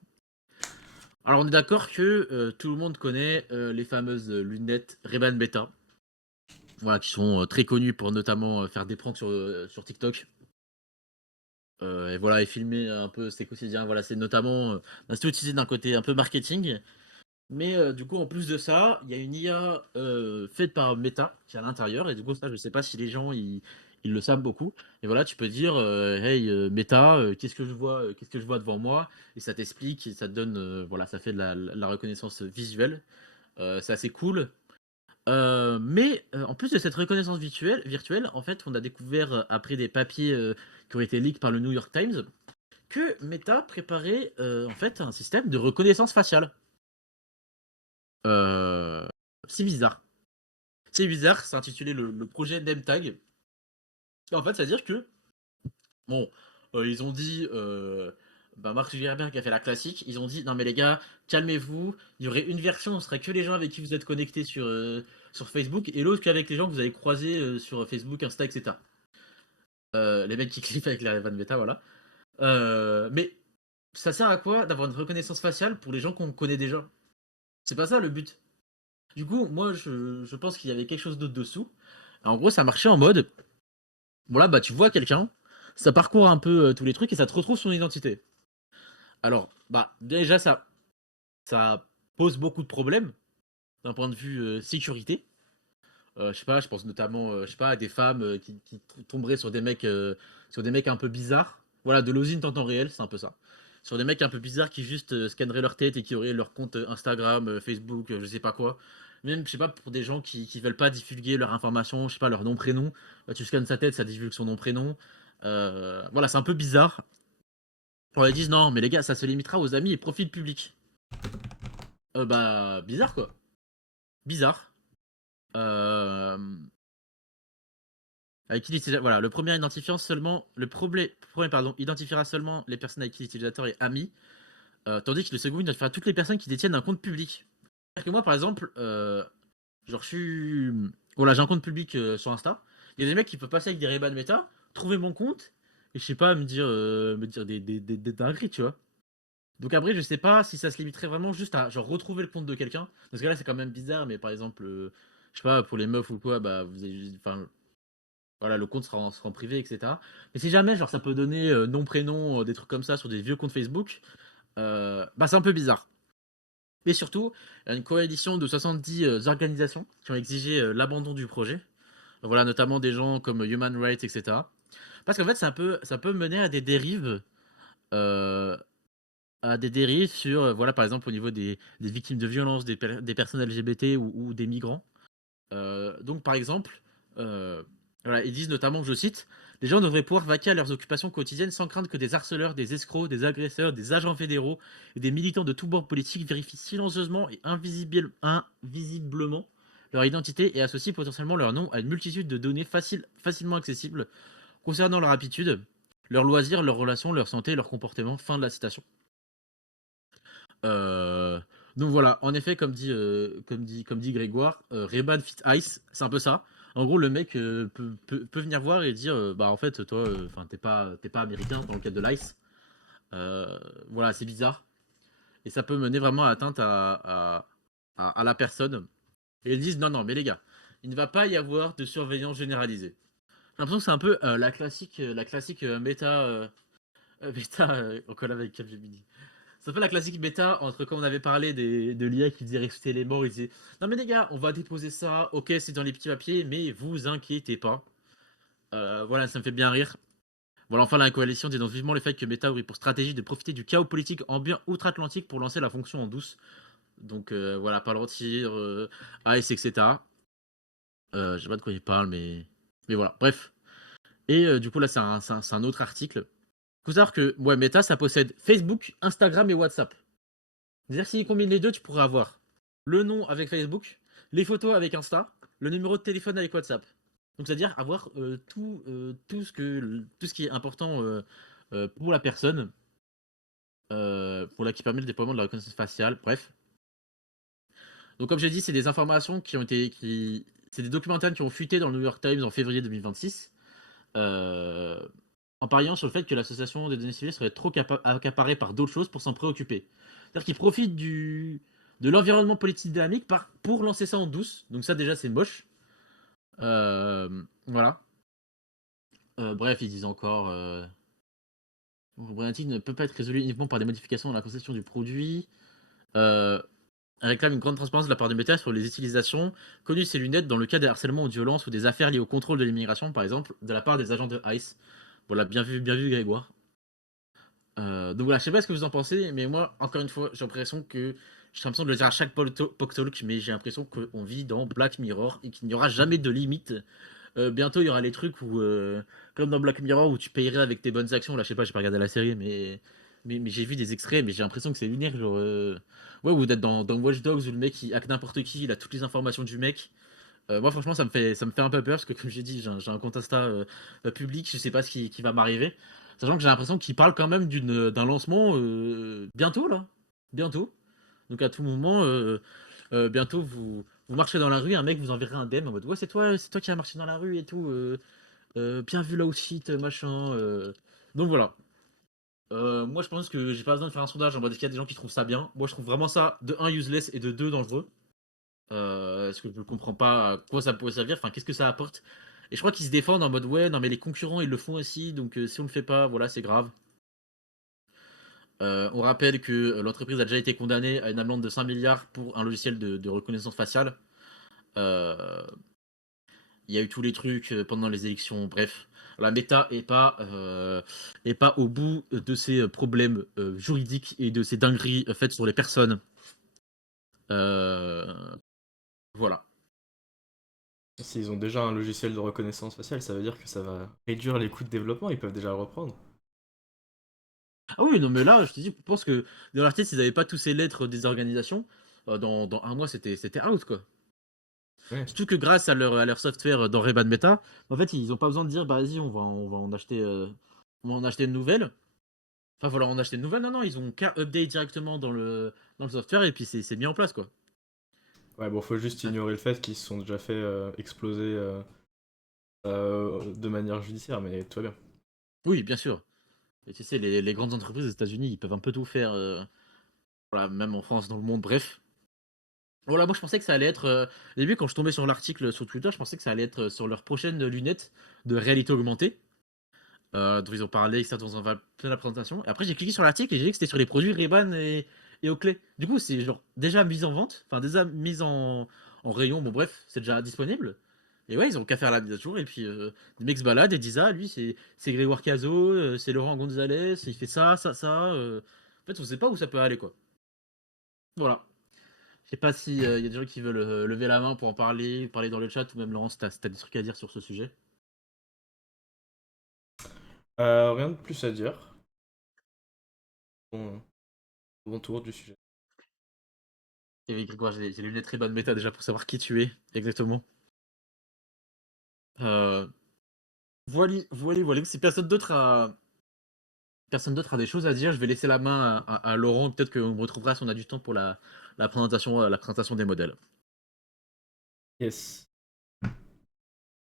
Alors, on est d'accord que tout le monde connaît les fameuses lunettes Ray-Ban Beta. Voilà, qui sont très connues pour notamment faire des pranks sur TikTok. Et voilà, et filmer un peu ses quotidiens. Voilà, c'est notamment. C'est utilisé d'un côté un peu marketing. Mais du coup, en plus de ça, il y a une IA faite par Meta qui est à l'intérieur. Et du coup, ça, je sais pas si les gens ils le savent beaucoup. Et voilà, tu peux dire Hey Meta, qu'est-ce que je vois devant moi? Et ça t'explique, et ça te donne, voilà, ça fait de la reconnaissance visuelle. C'est assez cool. Mais en plus de cette reconnaissance virtuelle, en fait, on a découvert après des papiers qui ont été leaks par le New York Times que Meta préparait en fait un système de reconnaissance faciale. Euh, c'est bizarre. C'est bizarre, c'est intitulé le projet NameTag. En fait, c'est-à-dire que, bon, Ils ont dit, bah, Mark Zuckerberg qui a fait la classique, ils ont dit: «Non mais les gars, calmez-vous, il y aurait une version, ce serait que les gens avec qui vous êtes connectés sur Facebook et l'autre qu'avec les gens que vous avez croisés, sur Facebook, Insta et cetera». Les mecs qui clippent avec les Ray-Ban Meta, voilà. Mais ça sert à quoi d'avoir une reconnaissance faciale pour les gens qu'on connaît déjà? C'est pas ça le but. Du coup, moi je pense qu'il y avait quelque chose d'autre dessous. En gros, ça marchait en mode, voilà, bah, tu vois quelqu'un, ça parcourt un peu, tous les trucs et ça te retrouve son identité. Alors, bah, déjà ça pose beaucoup de problèmes d'un point de vue, sécurité. Je sais pas, je pense notamment, je sais pas, à des femmes, qui tomberaient sur des mecs un peu bizarres. Voilà, de l'osint en temps réel, c'est un peu ça. Sur des mecs un peu bizarres qui juste, scanneraient leur tête et qui auraient leur compte, Instagram, Facebook, je sais pas quoi. Même, je sais pas, pour des gens qui veulent pas divulguer leur information, je sais pas, leur nom, prénom, bah, tu scannes sa tête, ça divulgue son nom, prénom. Voilà, c'est un peu bizarre. Alors ils disent: «Non, mais les gars, ça se limitera aux amis et profils publics». Bah, bizarre quoi, bizarre. Hem Avec qui l'utilisateur, voilà, le premier identifiant seulement le premier pardon, identifiera seulement les personnes avec qui l'utilisateur est ami, tandis que le second identifiera toutes les personnes qui détiennent un compte public. C'est-à-dire que moi, par exemple, genre je suis, voilà, j'ai un compte public, sur Insta. Il y a des mecs qui peuvent passer avec des Ray-Ban Meta, trouver mon compte et je sais pas, me dire des dingueries, tu vois? Donc après, je sais pas si ça se limiterait vraiment juste à genre retrouver le compte de quelqu'un. Parce que là, c'est quand même bizarre, mais par exemple, je sais pas, pour les meufs ou quoi, bah, vous avez enfin, voilà, le compte sera en privé, et cetera. Mais si jamais, genre, ça peut donner, nom, prénom, des trucs comme ça sur des vieux comptes Facebook, bah, c'est un peu bizarre. Mais surtout, il y a une coalition de 70 organisations qui ont exigé, l'abandon du projet. Voilà, notamment des gens comme Human Rights, et cetera. Parce qu'en fait, ça peut mener heu, à des dérives sur, voilà, par exemple, au niveau des victimes de violences, des personnes LGBT ou des migrants. Donc par exemple, heu, voilà, ils disent notamment, je cite: «Les gens devraient pouvoir vaquer à leurs occupations quotidiennes sans craindre que des harceleurs, des escrocs, des agresseurs, des agents fédéraux et des militants de tous bords politiques vérifient silencieusement et invisiblement leur identité et associent potentiellement leur nom à une multitude de données facilement accessibles concernant leur aptitude, leurs loisirs, leurs relations, leur santé, leur comportement». Fin de la citation. Heu, donc voilà, en effet, comme dit Grégoire, Ray-Ban fit Ice, c'est un peu ça. En gros, le mec, peut venir voir et dire, «Bah, en fait, toi, enfin, tu pas américain dans le cadre de l'Ice». Heu, voilà, c'est bizarre et ça peut mener vraiment à atteinte à la personne et ils disent: «Non, non, mais les gars, il ne va pas y avoir de surveillance généralisée». J'ai l'impression que c'est un peu, la classique, méta, méta, en collab avec Capgemini. C'est un peu la classique méta entre quand on avait parlé de l'IA qui faisait ressusciter les morts, il disait: «Non mais les gars, on va déposer ça, OK, c'est dans les petits papiers, mais vous inquiétez pas». Voilà, ça me fait bien rire. Voilà, enfin la coalition dénonce vivement le fait que Meta aurait pour stratégie de profiter du chaos politique ambiant outre-Atlantique pour lancer la fonction en douce. Donc voilà, pas le tir, Ice, et cetera. Je sais pas de quoi il parle, mais voilà, bref. Et du coup là, c'est un autre article. Faut savoir que, ouais, Meta, ça possède Facebook, Instagram et WhatsApp. C'est-à-dire s'ils combinent les 2, tu pourrais avoir le nom avec Facebook, les photos avec Insta, le numéro de téléphone avec WhatsApp. Donc c'est-à-dire avoir, tout ce qui est important, pour la personne, qui permet le déploiement de la reconnaissance faciale, bref. Donc comme j'ai dit, c'est des informations qui c'est des documentaires qui ont fuité dans le New York Times en février 2026, heu, en pariant sur le fait que l'association des données civiles serait trop accaparée par d'autres choses pour s'en préoccuper. C'est-à-dire qu'ils profitent de l'environnement politique dynamique pour lancer ça en douce. Donc ça déjà c'est moche. Voilà. Bref, ils disent encore, «La problématique ne peut pas être résolue uniquement par des modifications dans la conception du produit». Heu, Elle réclame une grande transparence de la part de Meta sur les utilisations connues de ces lunettes dans le cas des harcèlements ou de violences ou des affaires liées au contrôle de l'immigration, par exemple, de la part des agents de ICE. Voilà, bien vu Grégoire. Donc voilà, je sais pas ce que vous en pensez, mais moi, encore une fois, j'ai l'impression que j'ai l'impression de le dire à chaque Pok Talk, mais j'ai l'impression qu'on vit dans Black Mirror et qu'il n'y aura jamais de limite. Bientôt, il y aura les trucs où, comme dans Black Mirror, où tu payerais avec tes bonnes actions. Là, je sais pas, j'ai pas regardé la série, mais j'ai vu des extraits, mais j'ai l'impression que c'est lunaire. Genre, ouais, ou d'être dans Watch Dogs où le mec il hack n'importe qui, il a toutes les informations du mec. Moi, franchement, ça me fait un peu peur parce que, comme j'ai dit, j'ai un compte Insta public, je sais pas ce qui va m'arriver. Sachant que j'ai l'impression qu'ils parlent quand même d'un lancement, bientôt là, bientôt. Donc à tout moment, bientôt vous marchez dans la rue, un mec vous enverra un DM en mode: «Ouais, c'est toi qui as marché dans la rue et tout, bien vu l'outfit, machin», donc voilà. Moi je pense que j'ai pas besoin de faire un sondage en mode est-ce qu'il y a des gens qui trouvent ça bien? Moi je trouve vraiment ça de un useless et de 2 dangereux. Parce que je ne comprends pas à quoi ça pourrait servir, enfin qu'est-ce que ça apporte? Et je crois qu'ils se défendent en mode: «Ouais, non mais les concurrents ils le font aussi, donc si on le fait pas, voilà, c'est grave». On rappelle que, l'entreprise a déjà été condamnée à une amende de 5 milliards pour un logiciel de reconnaissance faciale. Heu, il y a eu tous les trucs, pendant les élections, bref. La Meta est pas au bout de ses, problèmes, juridiques et de ses dingueries, faites sur les personnes. Heu, voilà. S'ils ont déjà un logiciel de reconnaissance faciale, ça veut dire que ça va réduire les coûts de développement, ils peuvent déjà le reprendre. Ah oui, non mais là, je te dis, je pense que dans leur tête, s'ils avaient pas tous ces lettres des organisations, dans un mois, c'était out, quoi. Ouais. Surtout que grâce à leur software dans Ray-Ban Meta, en fait, ils ont pas besoin de dire: «Bah, vas-y, on va en acheter une nouvelle». Enfin, voilà, en acheter une nouvelle, non, non, ils ont qu'à update directement dans le software et puis c'est mis en place, quoi. Ouais, bon, faut juste Ouais. ignorer le fait qu'ils se sont déjà fait exploser de manière judiciaire, mais tout va bien. Oui, bien sûr. Et tu sais, les grandes entreprises aux États-Unis, ils peuvent un peu tout faire, voilà, même en France, dans le monde, bref. Voilà, moi je pensais que ça allait être, au début quand je tombais sur l'article sur Twitter, je pensais que ça allait être, sur leurs prochaines lunettes de réalité augmentée, dont ils ont parlé et ça dans un va plein la présentation et après j'ai cliqué sur l'article et j'ai vu que c'était sur les produits Ray-Ban et Oakley. Du coup, c'est genre déjà mis en vente, enfin déjà mis en rayon, bon bref, c'est déjà disponible et ouais, ils ont qu'à faire la mise à jour et puis, le mec se balade et disent: «Ah lui c'est Grégoire Cazot, c'est Laurent Gonzalez, il fait ça, ça, ça», en fait on sait pas où ça peut aller, quoi. Voilà. Je sais pas si, y a des gens qui veulent, lever la main pour en parler, parler dans le chat ou même Laurence, si tu des trucs à dire sur ce sujet? Rien de plus à dire. Bon tour du sujet. Et oui, Grégoire, j'ai lu les très bonnes méta déjà pour savoir qui tu es, exactement. Heu, voilà, si personne d'autre a des choses à dire, je vais laisser la main à Laurent, peut-être qu'on me retrouvera si on a du temps pour la présentation des modèles. Yes.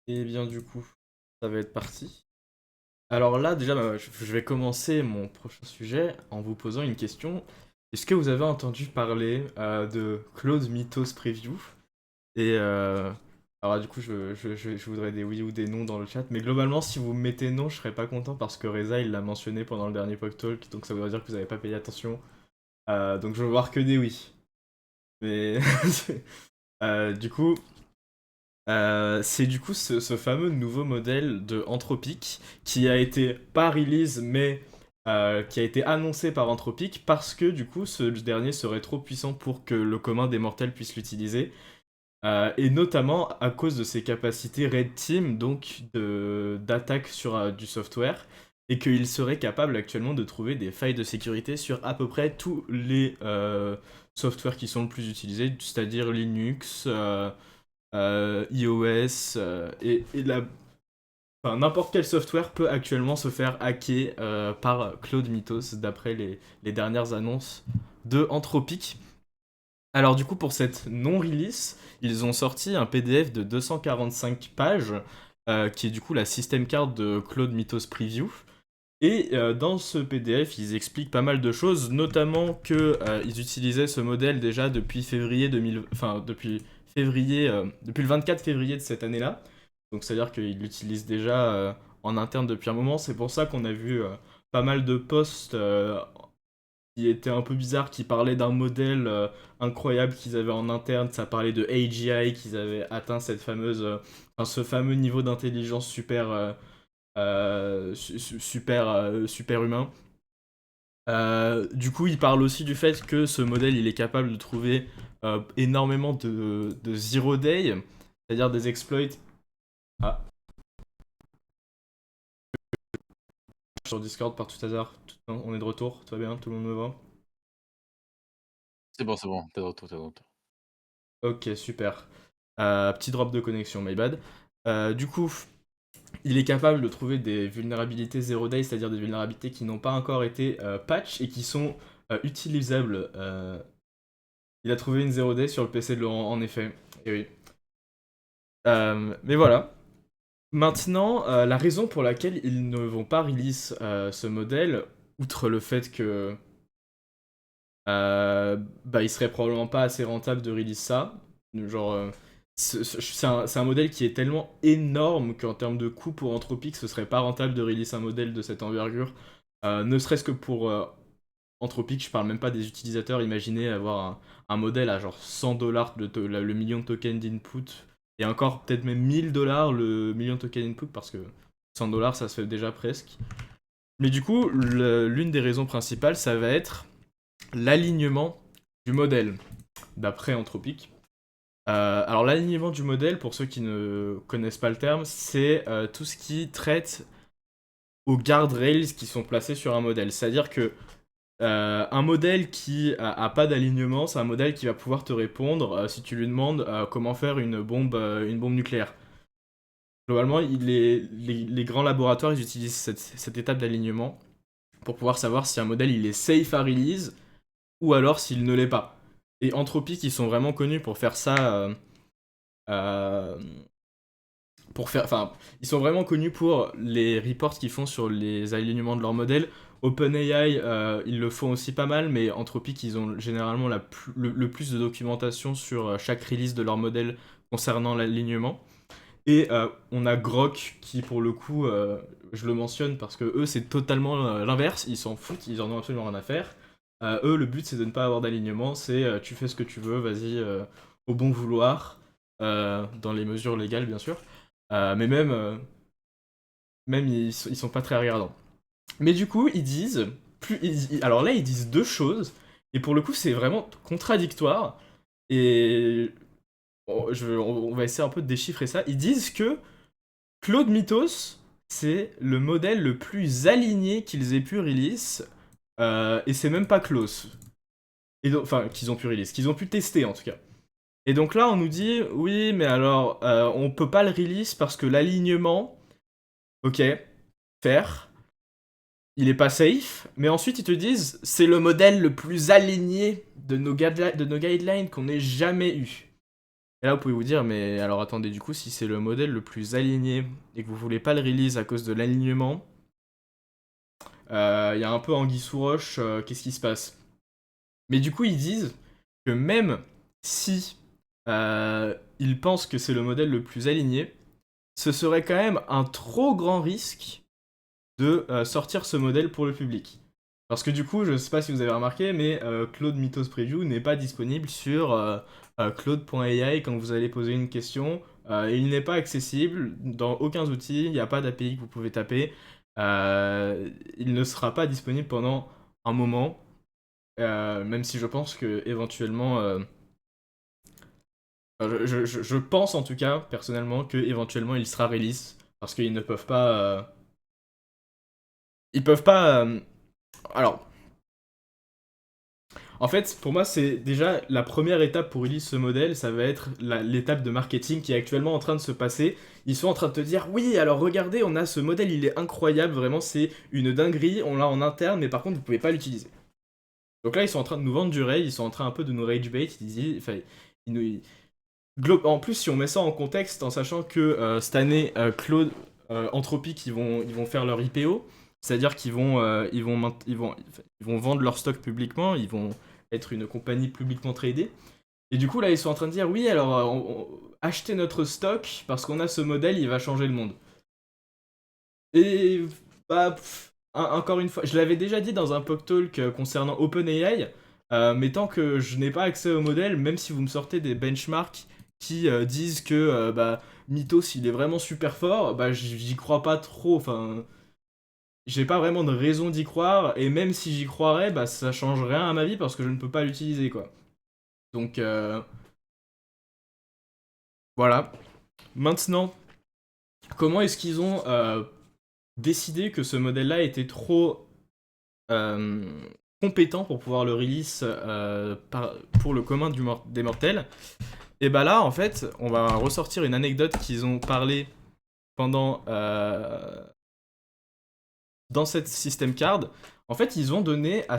Et bien du coup, ça va être parti. Alors là, déjà, bah, je vais commencer mon prochain sujet en vous posant une question. Est-ce que vous avez entendu parler de Claude Mythos Preview? Et alors du coup, je voudrais des oui ou des non dans le chat. Mais globalement, si vous mettez non, je serais pas content parce que Reza, il l'a mentionné pendant le dernier Pog Talk. Donc ça voudrait dire que vous avez pas payé attention. Donc je veux voir que des oui. Mais du coup, c'est du coup ce fameux nouveau modèle de Anthropic qui a été pas release mais qui a été annoncé par Anthropic parce que du coup ce dernier serait trop puissant pour que le commun des mortels puisse l'utiliser. Et notamment à cause de ses capacités Red Team, donc d'attaque sur du software, et qu'il serait capable actuellement de trouver des failles de sécurité sur à peu près tous les softwares qui sont le plus utilisés, c'est-à-dire Linux, iOS, enfin, n'importe quel software peut actuellement se faire hacker par Claude Mythos, d'après les dernières annonces de Anthropic. Alors du coup, pour cette non-release, ils ont sorti un PDF de 245 pages, qui est du coup la system card de Claude Mythos Preview. Et dans ce PDF, ils expliquent pas mal de choses, notamment que ils utilisaient ce modèle déjà depuis février 2000, enfin depuis le 24 février de cette année-là. Donc c'est-à-dire qu'ils l'utilisent déjà en interne depuis un moment. C'est pour ça qu'on a vu pas mal de posts qui étaient un peu bizarres, qui parlaient d'un modèle incroyable qu'ils avaient en interne. Ça parlait de AGI, qu'ils avaient atteint enfin, ce fameux niveau d'intelligence super humain. Du coup, il parle aussi du fait que ce modèle, il est capable de trouver énormément de zero day, c'est-à-dire des exploits. Ah, sur Discord par tout hasard. On est de retour, tout va bien, tout le monde me voit. C'est bon, tu de retour, tu de retour. Ok, super. Petit drop de connexion, my bad. Du coup. il est capable de trouver des vulnérabilités 0 day, c'est-à-dire des vulnérabilités qui n'ont pas encore été patch et qui sont utilisables. Il a trouvé une 0 day sur le PC de Laurent, en effet. Et oui. Mais voilà. Maintenant, la raison pour laquelle ils ne vont pas release ce modèle, outre le fait que il serait probablement pas assez rentable de release ça. Genre, c'est un modèle qui est tellement énorme qu'en termes de coût pour Anthropic, ce serait pas rentable de release un modèle de cette envergure. Ne serait-ce que pour Anthropic, je parle même pas des utilisateurs. Imaginez avoir un modèle à genre $100 le million de tokens d'input, et encore peut-être même $1000 le million de tokens input, parce que $100 ça se fait déjà presque. Mais du coup, l'une des raisons principales, ça va être l'alignement du modèle, d'après Anthropic. Alors l'alignement du modèle, pour ceux qui ne connaissent pas le terme, c'est tout ce qui traite aux guardrails qui sont placés sur un modèle. C'est-à-dire que un modèle qui a pas d'alignement, c'est un modèle qui va pouvoir te répondre si tu lui demandes comment faire une bombe nucléaire. Globalement, les grands laboratoires, ils utilisent cette étape d'alignement pour pouvoir savoir si un modèle il est safe à release ou alors s'il ne l'est pas. Et Anthropic, ils sont vraiment connus pour faire ça. Ils sont vraiment connus pour les reports qu'ils font sur les alignements de leurs modèles. OpenAI, ils le font aussi pas mal, mais Anthropic, ils ont généralement le plus de documentation sur chaque release de leur modèle concernant l'alignement. Et on a Grok qui, pour le coup, je le mentionne parce que eux, c'est totalement l'inverse. Ils s'en foutent, ils en ont absolument rien à faire. Eux, le but, c'est de ne pas avoir d'alignement. C'est tu fais ce que tu veux, vas-y, au bon vouloir, dans les mesures légales, bien sûr. Mais même ils sont pas très regardants. Mais du coup, ils disent. Alors là, ils disent deux choses. Et pour le coup, c'est vraiment contradictoire. Et on va essayer un peu de déchiffrer ça. Ils disent que Claude Mythos, c'est le modèle le plus aligné qu'ils aient pu release. Et c'est même pas close. Enfin, qu'ils ont pu release, qu'ils ont pu tester en tout cas. Et donc là, on nous dit, oui, mais alors, on peut pas le release parce que l'alignement, ok, faire, il est pas safe. Mais ensuite, ils te disent, c'est le modèle le plus aligné de nos guidelines qu'on ait jamais eu. Et là, vous pouvez vous dire, mais alors attendez, du coup, si c'est le modèle le plus aligné et que vous voulez pas le release à cause de l'alignement, il y a un peu anguille sous roche, qu'est-ce qui se passe? Mais du coup, ils disent que même si ils pensent que c'est le modèle le plus aligné, ce serait quand même un trop grand risque de sortir ce modèle pour le public. Parce que du coup, je sais pas si vous avez remarqué, mais Claude Mythos Preview n'est pas disponible sur claude.ai quand vous allez poser une question. Il n'est pas accessible dans aucun outil, il n'y a pas d'API que vous pouvez taper. Il ne sera pas disponible pendant un moment, même si je pense que éventuellement, je pense en tout cas personnellement que éventuellement il sera release parce qu'ils ne peuvent pas, ils peuvent pas. Alors, en fait, pour moi, c'est déjà la première étape pour release ce modèle, ça va être l'étape de marketing qui est actuellement en train de se passer. Ils sont en train de te dire, oui, alors regardez, on a ce modèle, il est incroyable, vraiment, c'est une dinguerie, on l'a en interne, mais par contre, vous pouvez pas l'utiliser. Donc là, ils sont en train de nous vendre du raid, ils sont en train un peu de nous rage bait, enfin, en plus, si on met ça en contexte, en sachant que cette année, Claude, Anthropic, ils vont faire leur IPO, c'est-à-dire qu'ils vont vendre leur stock publiquement, ils vont être une compagnie publiquement tradée. Et du coup, là, ils sont en train de dire, oui, alors, achetez notre stock, parce qu'on a ce modèle, il va changer le monde. Et, bah, encore une fois, je l'avais déjà dit dans un POC Talk concernant OpenAI, mais tant que je n'ai pas accès au modèle, même si vous me sortez des benchmarks qui disent que Mythos il est vraiment super fort, bah j'y crois pas trop, enfin j'ai pas vraiment de raison d'y croire, et même si j'y croirais, bah ça change rien à ma vie parce que je ne peux pas l'utiliser quoi. Donc voilà. Maintenant, comment est-ce qu'ils ont décidé que ce modèle-là était trop euh, compétent pour pouvoir le release pour le commun des mortels? Et bah là, en fait, on va ressortir une anecdote qu'ils ont parlé pendant dans cette system card, en fait, ils ont donné à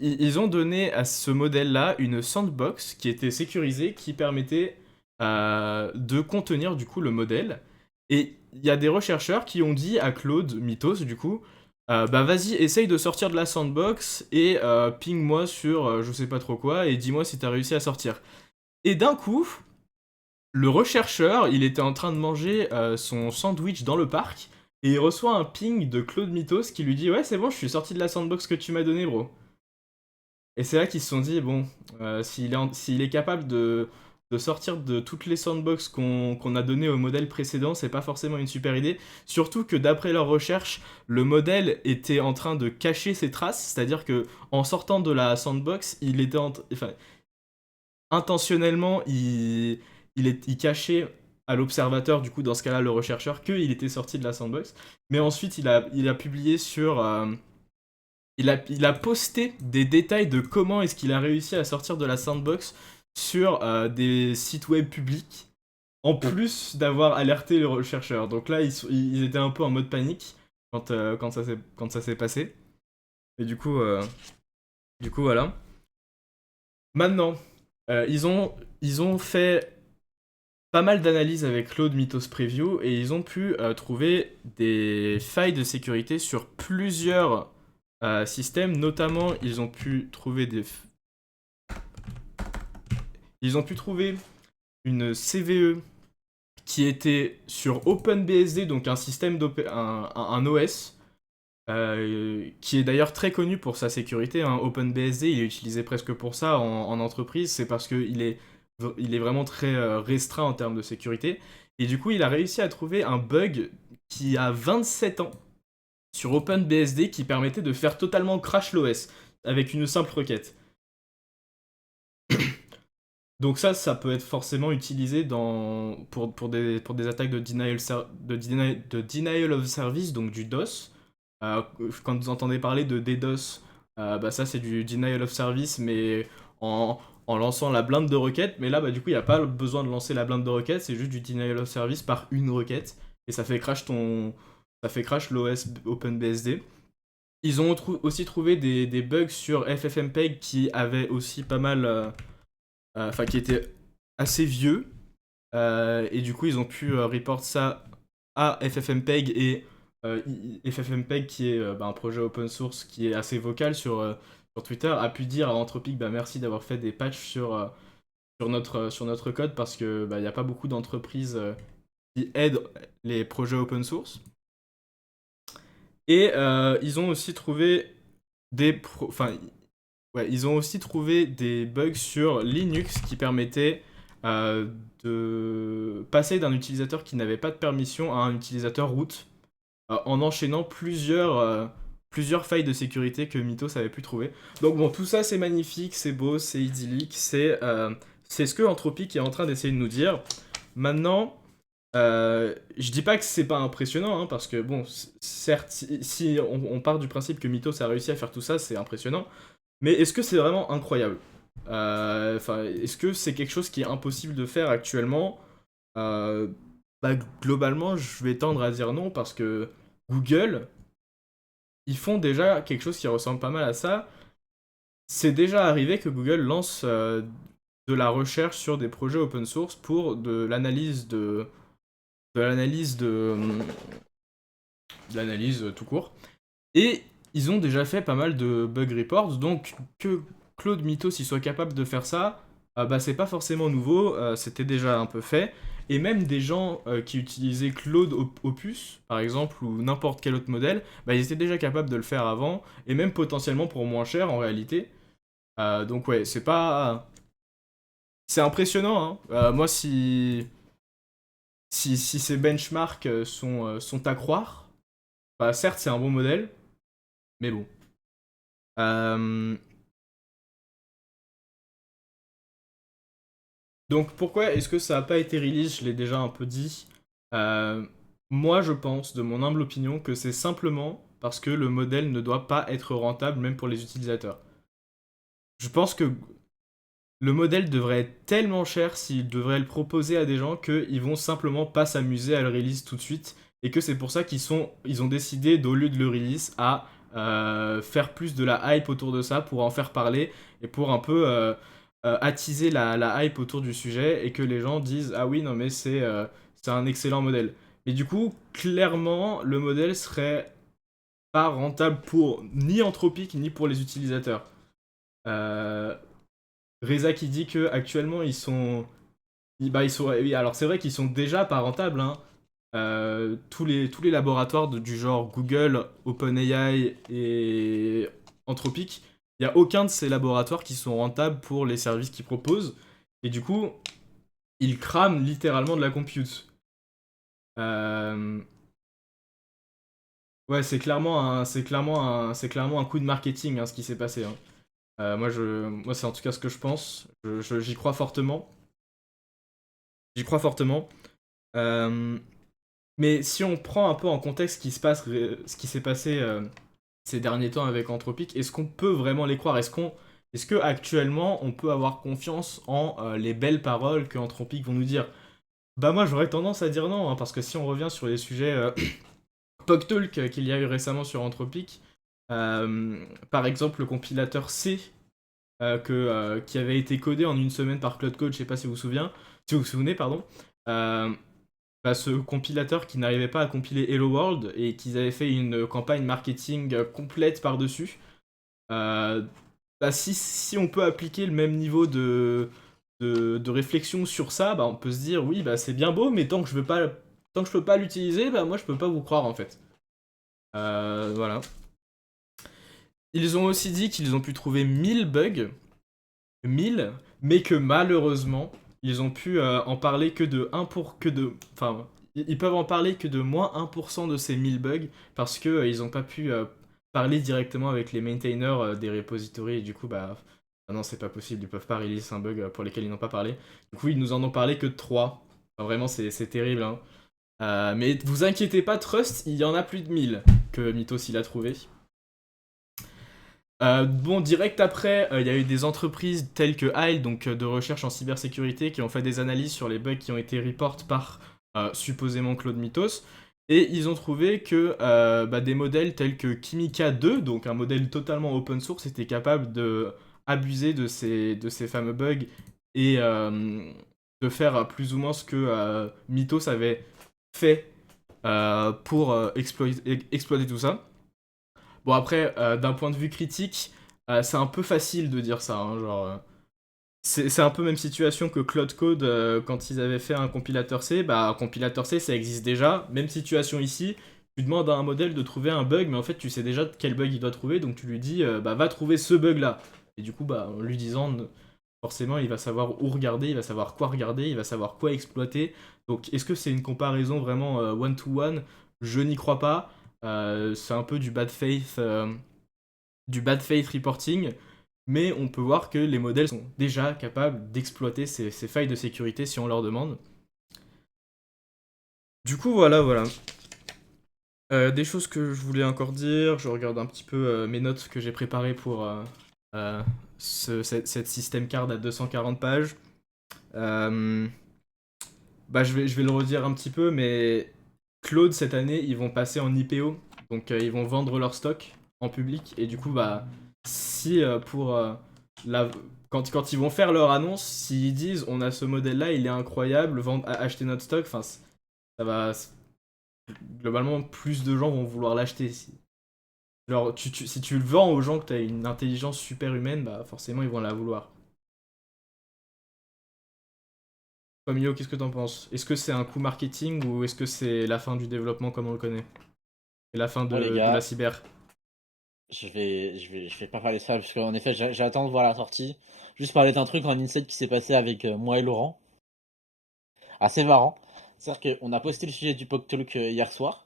ils ont donné à ce modèle-là une sandbox qui était sécurisée, qui permettait de contenir du coup le modèle. Et il y a des rechercheurs qui ont dit à Claude Mythos, du coup, bah vas-y, essaye de sortir de la sandbox et ping-moi sur je sais pas trop quoi et dis-moi si t'as réussi à sortir. Et d'un coup, le rechercheur, il était en train de manger son sandwich dans le parc et il reçoit un ping de Claude Mythos qui lui dit ouais c'est bon, je suis sorti de la sandbox que tu m'as donné, bro. Et c'est là qu'ils se sont dit, bon, s'il est capable de sortir de toutes les sandbox qu'on a données au modèle précédent, c'est pas forcément une super idée. Surtout que d'après leurs recherches, le modèle était en train de cacher ses traces, c'est-à-dire que en sortant de la sandbox, enfin, intentionnellement, il cachait à l'observateur, du coup, dans ce cas-là, le rechercheur, qu'il était sorti de la sandbox. Mais ensuite, il a publié sur, il a posté des détails de comment est-ce qu'il a réussi à sortir de la sandbox sur des sites web publics, en plus d'avoir alerté le chercheur. Donc là, ils étaient un peu en mode panique quand ça s'est passé. Et du coup, voilà. Maintenant, ils ont fait pas mal d'analyses avec Claude Mythos Preview et ils ont pu trouver des failles de sécurité sur plusieurs systèmes. Notamment, ils ont pu trouver une CVE qui était sur OpenBSD, donc un système un OS, qui est d'ailleurs très connu pour sa sécurité. Hein. OpenBSD, il est utilisé presque pour ça en entreprise. C'est parce il est vraiment très restreint en termes de sécurité. Et du coup, il a réussi à trouver un bug qui a 27 ans sur OpenBSD qui permettait de faire totalement crash l'OS avec une simple requête. Donc ça peut être forcément utilisé pour des attaques de denial of service, donc du DOS. Quand vous entendez parler de DDoS, bah ça c'est du denial of service, mais en lançant la blinde de requête. Mais là, bah, du coup, il n'y a pas besoin de lancer la blinde de requête, c'est juste du denial of service par une requête. Et ça fait crash l'OS OpenBSD. Ils ont aussi trouvé des bugs sur FFmpeg qui avaient aussi pas mal... enfin, qui étaient assez vieux. Et du coup, ils ont pu report ça à FFmpeg et FFmpeg, qui est bah, un projet open source qui est assez vocal sur Twitter, a pu dire à Anthropic bah, merci d'avoir fait des patchs sur notre code parce que bah, y a pas beaucoup d'entreprises qui aident les projets open source. Et ils ont aussi trouvé ils ont aussi trouvé des bugs sur Linux qui permettaient de passer d'un utilisateur qui n'avait pas de permission à un utilisateur root en enchaînant plusieurs failles de sécurité que Mythos avait pu trouver. Donc bon, tout ça c'est magnifique, c'est beau, c'est idyllique, c'est ce que Anthropic est en train d'essayer de nous dire. Maintenant, je dis pas que c'est pas impressionnant, hein, parce que bon, certes, si on part du principe que Mythos a réussi à faire tout ça, c'est impressionnant. Mais est-ce que c'est vraiment incroyable? Est-ce que c'est quelque chose qui est impossible de faire actuellement? Euh, Bah, globalement, je vais tendre à dire non parce que Google, ils font déjà quelque chose qui ressemble pas mal à ça. C'est déjà arrivé que Google lance de la recherche sur des projets open source pour de l'analyse tout court. Et ils ont déjà fait pas mal de bug reports, donc que Claude Mythos il soit capable de faire ça, bah c'est pas forcément nouveau, c'était déjà un peu fait. Et même des gens qui utilisaient Claude Opus, par exemple, ou n'importe quel autre modèle, bah ils étaient déjà capables de le faire avant, et même potentiellement pour moins cher en réalité. Donc ouais, c'est pas... C'est impressionnant, hein. Moi, si ces benchmarks sont à croire, bah certes c'est un bon modèle, mais bon. Euh, Donc pourquoi est-ce que ça n'a pas été release? Je l'ai déjà un peu dit. Euh, Moi je pense, de mon humble opinion, que c'est simplement parce que le modèle ne doit pas être rentable même pour les utilisateurs. Je pense que le modèle devrait être tellement cher s'ils devraient le proposer à des gens qu'ils vont simplement pas s'amuser à le release tout de suite. Et que c'est pour ça ils ont décidé, d'au lieu de le release, à faire plus de la hype autour de ça pour en faire parler et pour un peu attiser la hype autour du sujet et que les gens disent ah oui, non, mais c'est un excellent modèle. Mais du coup, clairement, le modèle serait pas rentable pour ni Anthropic ni pour les utilisateurs. Euh, Reza qui dit que actuellement ils sont, oui, alors c'est vrai qu'ils sont déjà pas rentables, hein. Tous les laboratoires du genre Google, OpenAI et Anthropic, il n'y a aucun de ces laboratoires qui sont rentables pour les services qu'ils proposent. Et du coup, ils crament littéralement de la compute. Euh, ouais, c'est clairement un coup de marketing, hein, ce qui s'est passé, hein. Moi, c'est en tout cas ce que je pense. J'y crois fortement. J'y crois fortement. Euh, mais si on prend un peu en contexte ce qui s'est passé ces derniers temps avec Anthropic, est-ce qu'on peut vraiment les croire? Est-ce que actuellement on peut avoir confiance en les belles paroles que Anthropic vont nous dire? Bah moi j'aurais tendance à dire non, hein, parce que si on revient sur les sujets PogTalk qu'il y a eu récemment sur Anthropic, par exemple le compilateur C qui avait été codé en une semaine par Cloud Code, je sais pas si vous vous souvenez, pardon. Euh, Bah, ce compilateur qui n'arrivait pas à compiler Hello World et qu'ils avaient fait une campagne marketing complète par-dessus. Euh, Bah, si on peut appliquer le même niveau de réflexion sur ça, bah, on peut se dire oui, bah, c'est bien beau, mais tant que je peux pas l'utiliser, bah, moi je peux pas vous croire en fait. Voilà. Ils ont aussi dit qu'ils ont pu trouver 1000 bugs, 1000, mais que malheureusement, ils ont pu en parler que de 1 pour que de enfin ils peuvent en parler que de moins 1% de ces 1000 bugs parce que ils ont pas pu parler directement avec les maintainers des repositories et du coup bah ah non, c'est pas possible, ils peuvent pas release un bug pour lesquels ils n'ont pas parlé. Du coup, ils nous en ont parlé que de 3. Enfin, vraiment c'est terrible, hein. Mais vous inquiétez pas, Trust, il y en a plus de 1000 que Mythos il a trouvé. Bon, direct après, il y a eu des entreprises telles que HAL, donc de recherche en cybersécurité, qui ont fait des analyses sur les bugs qui ont été report par supposément Claude Mythos. Et ils ont trouvé que bah, des modèles tels que Kimika 2, donc un modèle totalement open source, étaient capables de abuser de ces fameux bugs et de faire plus ou moins ce que Mythos avait fait pour exploiter tout ça. Bon, après, d'un point de vue critique, c'est un peu facile de dire ça, hein, genre, c'est un peu même situation que Cloud Code quand ils avaient fait un compilateur C. Bah, un compilateur C, ça existe déjà. Même situation ici. Tu demandes à un modèle de trouver un bug, mais en fait, tu sais déjà quel bug il doit trouver, donc tu lui dis, bah, va trouver ce bug-là. Et du coup, bah, en lui disant, forcément, il va savoir où regarder, il va savoir quoi regarder, il va savoir quoi exploiter. Donc, est-ce que c'est une comparaison vraiment one-to-one? Je n'y crois pas. C'est un peu du bad faith reporting, mais on peut voir que les modèles sont déjà capables d'exploiter ces failles de sécurité si on leur demande. Du coup, voilà, voilà. Des choses que je voulais encore dire, je regarde un petit peu mes notes que j'ai préparées pour euh, cette système card à 240 pages. Euh, Bah, je vais le redire un petit peu, mais Claude, cette année, ils vont passer en IPO. Donc, ils vont vendre leur stock en public. Et du coup, bah, si pour la... quand ils vont faire leur annonce, s'ils disent on a ce modèle-là, il est incroyable, acheter notre stock, enfin, ça va. Globalement, plus de gens vont vouloir l'acheter. Genre, si tu le vends aux gens que tu as une intelligence super humaine, bah, forcément, ils vont la vouloir. Mio, qu'est-ce que t'en penses? Est-ce que c'est un coup marketing ou est-ce que c'est la fin du développement comme on le connaît? Et la fin Bon, les de la gars, cyber? je vais pas parler de ça parce qu'en effet, j'attends de voir la sortie. Juste parler d'un truc en insight qui s'est passé avec moi et Laurent. Assez marrant. C'est-à-dire qu'on a posté le sujet du Pok Talk hier soir.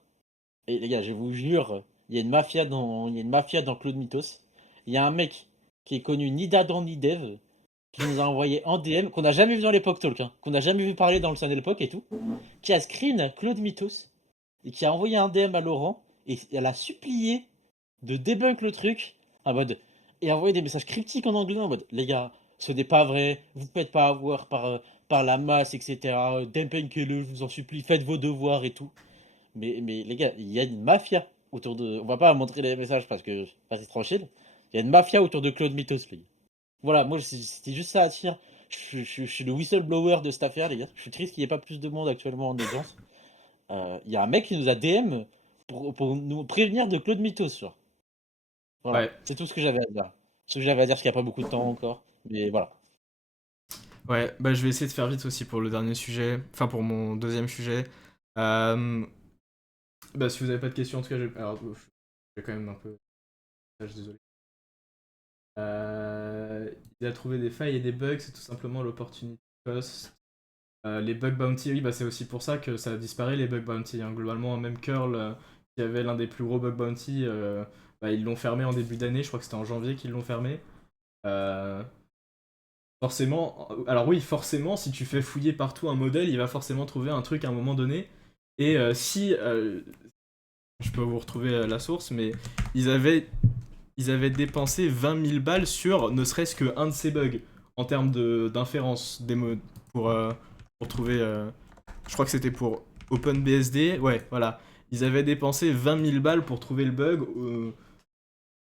Et les gars, je vous jure, il y a une mafia dans Claude Mythos. Il y a un mec qui est connu ni d'Adam ni d'Eve qui nous a envoyé en DM, qu'on n'a jamais vu dans l'époque Talk, hein, qu'on n'a jamais vu parler dans le sein de l'époque et tout, qui a screen Claude Mythos et qui a envoyé un DM à Laurent et elle a supplié de debunk le truc en mode et envoyer des messages cryptiques en anglais en mode les gars, ce n'est pas vrai, vous faites pas avoir par la masse et cetera, dépenkez-le, je vous en supplie, faites vos devoirs et tout. Mais les gars, il y a une mafia autour de on va pas montrer les messages parce que c'est tranquille. Il y a une mafia autour de Claude Mythos, les gars. Voilà, moi c'était juste ça à dire. Je suis le whistleblower de cette affaire, les gars. Je suis triste qu'il y ait pas plus de monde actuellement en audience. Il y a un mec qui nous a DM pour nous prévenir de Claude Mythos, tu vois? Voilà, Ouais, c'est tout ce que j'avais à dire. Ce que j'avais à dire parce qu'il y a pas beaucoup de temps encore, mais voilà. ouais, bah je vais essayer de faire vite aussi pour le dernier sujet, enfin pour mon deuxième sujet. Euh, Bah si vous avez pas de questions, en tout cas, alors, je vais quand même un peu... Je suis désolé. Il a trouvé des failles et des bugs, c'est tout simplement l'opportunity cost. Les bug bounty, oui, bah c'est aussi pour ça que ça a disparu les bug bounty, hein. Globalement, même Curl, qui avait l'un des plus gros bug bounty, bah, ils l'ont fermé en début d'année, je crois que c'était en janvier qu'ils l'ont fermé. Euh, Forcément, alors oui, forcément, si tu fais fouiller partout un modèle, il va forcément trouver un truc à un moment donné. Et si, je peux vous retrouver la source, mais ils avaient, ils avaient dépensé 20 000 balles sur ne serait-ce qu'un de ces bugs, en termes d'inférence pour, euh, pour trouver... je crois que c'était pour OpenBSD, ouais, voilà. Ils avaient dépensé 20 000 balles pour trouver le bug,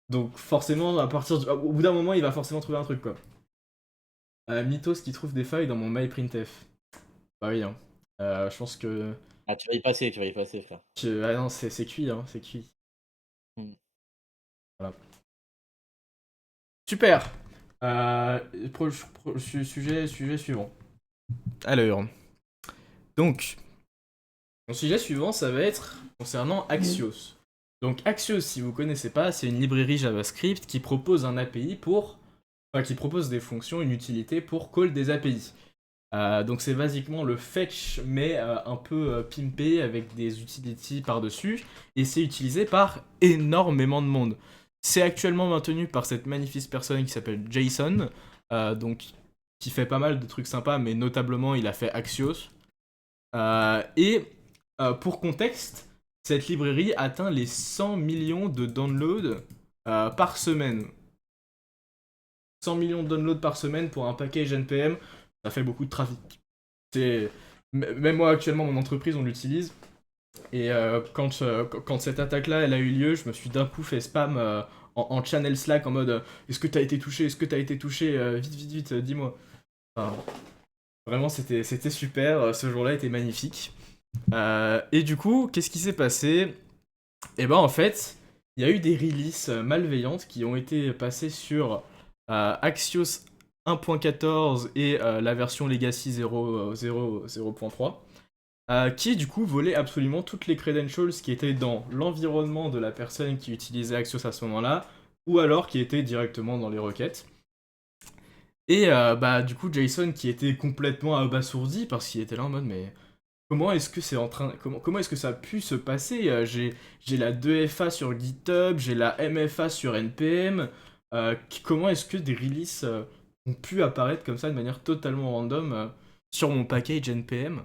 donc forcément, au bout d'un moment, il va forcément trouver un truc, quoi. Mythos qui trouve des failles dans mon MyPrintf. Bah oui, hein. Je pense que... Ah, tu vas y passer, frère. Ah non, c'est cuit, hein, c'est cuit. Mmh. Voilà. Super. Sujet suivant. Alors, donc, mon sujet suivant, ça va être concernant Axios. Donc Axios, si vous connaissez pas, c'est une librairie JavaScript qui propose un API pour... Enfin, qui propose des fonctions, une utilité pour call des API. Donc c'est basiquement le fetch, mais un peu pimpé avec des utilities par-dessus, et c'est utilisé par énormément de monde. C'est actuellement maintenu par cette magnifique personne qui s'appelle Jason, donc qui fait pas mal de trucs sympas, mais notablement il a fait Axios. Et pour contexte, cette librairie atteint les 100 millions de downloads par semaine. 100 millions de downloads par semaine pour un package NPM, ça fait beaucoup de trafic. Même moi actuellement mon entreprise on l'utilise et quand cette attaque là elle a eu lieu, je me suis d'un coup fait spam en channel Slack en mode est-ce que t'as été touché, est-ce que t'as été touché, vite vite vite dis-moi. Enfin, vraiment c'était super, ce jour-là était magnifique. Et du coup qu'est-ce qui s'est passé? Et ben en fait il y a eu des releases malveillantes qui ont été passées sur Axios 1.14 et la version Legacy 0.3, qui du coup volait absolument toutes les credentials qui étaient dans l'environnement de la personne qui utilisait Axios à ce moment-là, ou alors qui étaient directement dans les requêtes. Et bah du coup Jason qui était complètement abasourdi parce qu'il était là en mode mais comment est-ce que c'est en train comment est-ce que ça a pu se passer? J'ai la 2FA sur GitHub, j'ai la MFA sur NPM. Comment est-ce que des releases ont pu apparaître comme ça de manière totalement random sur mon package NPM?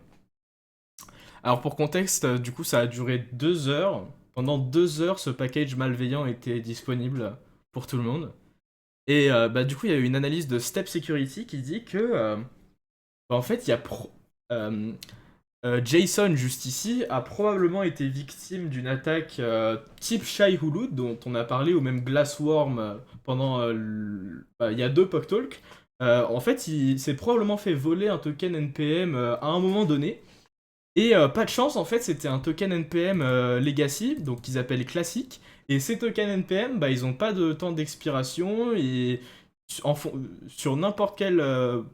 Alors pour contexte, du coup ça a duré 2 heures. Pendant 2 heures, ce package malveillant était disponible pour tout le monde. Et bah du coup il y a eu une analyse de Step Security qui dit que bah, en fait il y a euh, Jason, juste ici, a probablement été victime d'une attaque type Shai-Hulud, dont on a parlé, ou même Glassworm pendant... il y a 2 POC Talk. En fait, il s'est probablement fait voler un token NPM à un moment donné. Et pas de chance, en fait, c'était un token NPM Legacy, donc qu'ils appellent classique. Et ces tokens NPM, bah, ils n'ont pas de temps d'expiration. Et sur n'importe quel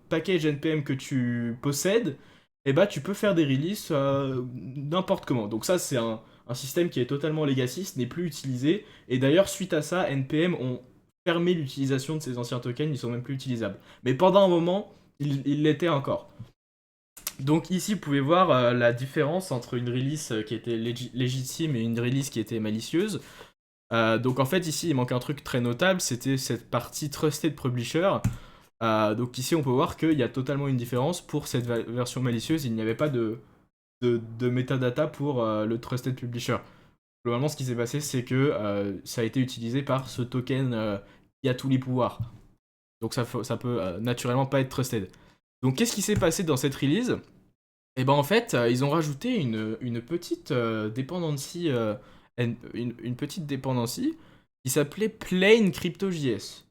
package NPM que tu possèdes, et bah tu peux faire des releases n'importe comment. Donc ça c'est un système qui est totalement legacy, ce n'est plus utilisé. Et d'ailleurs suite à ça, NPM ont fermé l'utilisation de ces anciens tokens, ils sont même plus utilisables. Mais pendant un moment, ils l'étaient encore. Donc ici vous pouvez voir la différence entre une release qui était légitime et une release qui était malicieuse. Donc en fait ici il manque un truc très notable, c'était cette partie Trusted Publisher. Donc ici on peut voir qu'il y a totalement une différence. Pour cette version malicieuse, il n'y avait pas de metadata pour le Trusted Publisher. Globalement ce qui s'est passé c'est que ça a été utilisé par ce token qui a tous les pouvoirs. Donc ça peut naturellement pas être trusted. Donc qu'est-ce qui s'est passé dans cette release? Et ben en fait, ils ont rajouté une petite dependency, une petite dependency qui s'appelait Plain CryptoJS.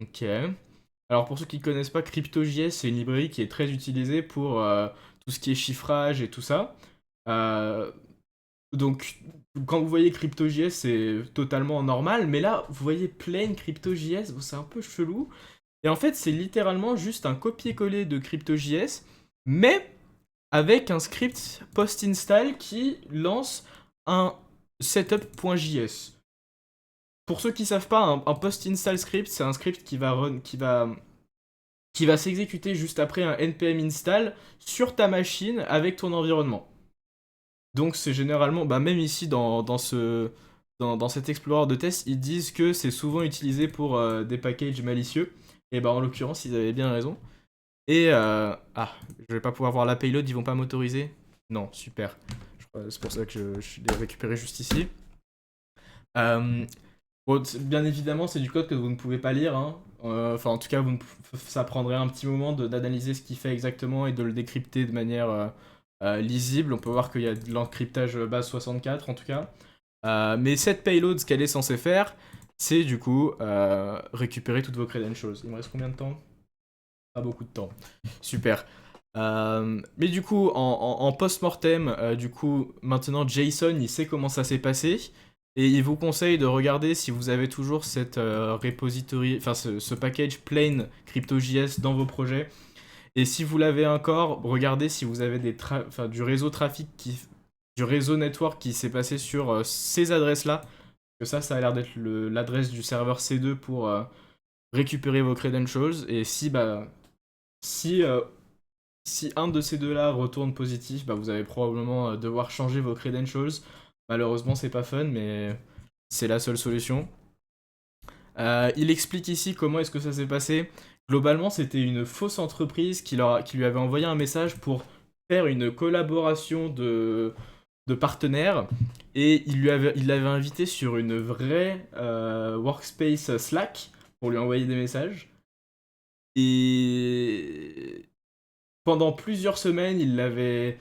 Ok. Alors pour ceux qui ne connaissent pas, CryptoJS, c'est une librairie qui est très utilisée pour tout ce qui est chiffrage et tout ça. Euh, donc quand vous voyez CryptoJS, c'est totalement normal, mais là, vous voyez Plain CryptoJS, bon, c'est un peu chelou. Et en fait, c'est littéralement juste un copier-coller de CryptoJS, mais avec un script post-install qui lance un setup.js. Pour ceux qui savent pas, un post-install script, c'est un script qui va s'exécuter juste après un npm install sur ta machine avec ton environnement. Donc c'est généralement, bah même ici dans cet explorer de test, ils disent que c'est souvent utilisé pour des packages malicieux. Et bah en l'occurrence, ils avaient bien raison. Et je vais pas pouvoir voir la payload, ils vont pas m'autoriser. Non, super. C'est pour ça que je l'ai récupéré juste ici. Euh, Bon, bien évidemment, c'est du code que vous ne pouvez pas lire, hein. Enfin, en tout cas, ça prendrait un petit moment d'analyser ce qu'il fait exactement et de le décrypter de manière lisible. On peut voir qu'il y a de l'encryptage base 64 en tout cas. Mais cette payload, ce qu'elle est censée faire, c'est du coup récupérer toutes vos credentials. Il me reste combien de temps? Pas beaucoup de temps. Super. Mais du coup, en post-mortem, du coup, maintenant Jason, il sait comment ça s'est passé. Et il vous conseille de regarder si vous avez toujours cette repository, enfin ce package plain CryptoJS dans vos projets. Et si vous l'avez encore, regardez si vous avez du réseau trafic du réseau network qui s'est passé sur ces adresses-là. Que ça a l'air d'être l'adresse du serveur C2 pour récupérer vos credentials. Et si, euh, si un de ces deux-là retourne positif, bah, vous allez probablement devoir changer vos credentials. Malheureusement, c'est pas fun, mais c'est la seule solution. Il explique ici comment est-ce que ça s'est passé. Globalement, c'était une fausse entreprise qui lui avait envoyé un message pour faire une collaboration de partenaires et il l'avait invité sur une vraie workspace Slack pour lui envoyer des messages. Et pendant plusieurs semaines, il l'avait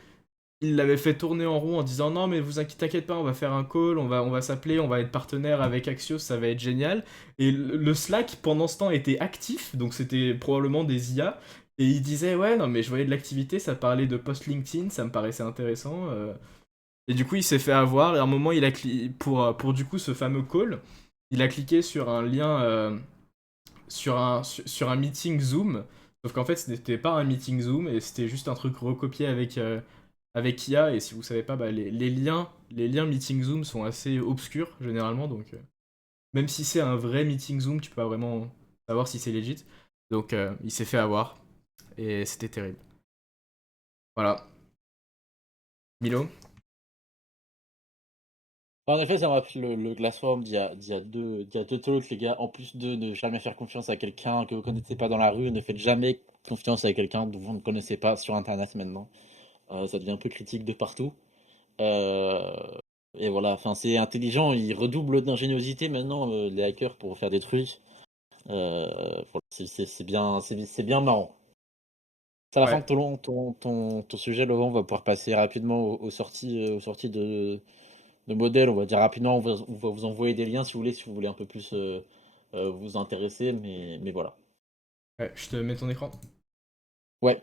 fait tourner en rond en disant non mais vous t'inquiète pas, on va faire un call, on va s'appeler, on va être partenaire avec Axios, ça va être génial. Et le Slack pendant ce temps était actif, donc c'était probablement des IA. Et il disait ouais non mais je voyais de l'activité, ça parlait de post LinkedIn, ça me paraissait intéressant. Et du coup il s'est fait avoir et à un moment il a pour du coup ce fameux call, il a cliqué sur un lien sur un meeting Zoom. Sauf qu'en fait, ce n'était pas un meeting Zoom et c'était juste un truc recopié avec IA. Et si vous savez pas, bah, les liens meeting Zoom sont assez obscurs généralement. Donc, même si c'est un vrai meeting Zoom, tu peux pas vraiment savoir si c'est legit. Donc, il s'est fait avoir et c'était terrible. Voilà. Milo? En effet, ça me rappelle le Glassworm d'il y a deux talks, les gars. En plus de ne jamais faire confiance à quelqu'un que vous connaissez pas dans la rue, ne faites jamais confiance à quelqu'un dont vous ne connaissez pas sur Internet maintenant. Ça devient un peu critique de partout. Euh, et voilà, enfin, c'est intelligent, ils redoublent d'ingéniosité maintenant, les hackers, pour faire des trucs. Voilà, c'est bien marrant. C'est à la fin Ouais. de ton sujet, Laurent, on va pouvoir passer rapidement aux sorties de modèles. On va dire rapidement, on va vous envoyer des liens si vous voulez un peu plus vous intéresser, mais voilà. Ouais, je te mets ton écran. Ouais.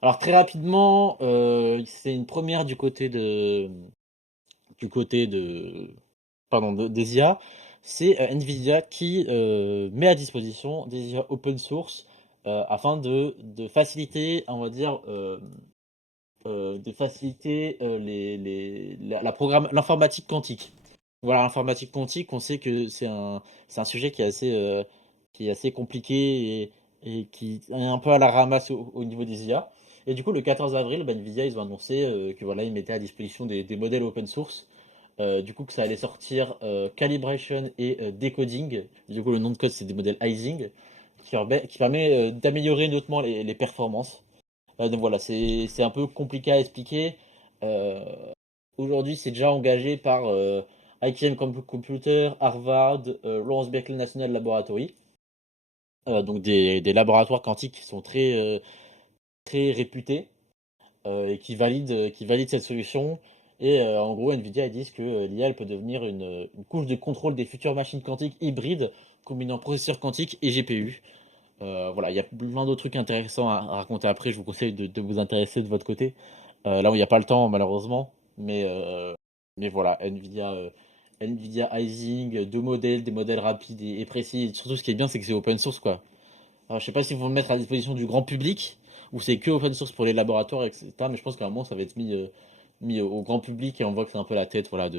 Alors très rapidement, c'est une première du côté de, pardon, des IA. C'est Nvidia qui met à disposition des IA open source afin de faciliter, on va dire, de faciliter l'informatique quantique. Voilà, l'informatique quantique, on sait que c'est un sujet qui est assez compliqué et qui est un peu à la ramasse au niveau des IA. Et du coup, le 14 avril, bah, Nvidia, ils ont annoncé que voilà, ils mettaient à disposition des modèles open source. Du coup, que ça allait sortir calibration et decoding. Du coup, le nom de code, c'est des modèles Ising, qui permet d'améliorer notamment les performances. Donc voilà, c'est un peu compliqué à expliquer. Euh, Aujourd'hui, c'est déjà engagé par IBM Computer, Harvard, Lawrence Berkeley National Laboratory. donc des laboratoires quantiques qui sont très réputés, et qui valident cette solution. Et en gros, NVIDIA, ils disent que l'IA, elle peut devenir une couche de contrôle des futures machines quantiques hybrides combinant processeurs quantiques et GPU. Voilà, il y a plein d'autres trucs intéressants à raconter après. Je vous conseille de vous intéresser de votre côté. Là où il y a pas le temps malheureusement, mais voilà, NVIDIA Ising, 2 modèles, des modèles rapides et précis. Surtout, ce qui est bien, c'est que c'est open source, quoi. Alors, je sais pas s'ils vont le mettre à disposition du grand public ou c'est que open source pour les laboratoires, etc. Mais je pense qu'à un moment, ça va être mis au grand public et on voit que c'est un peu la tête, voilà,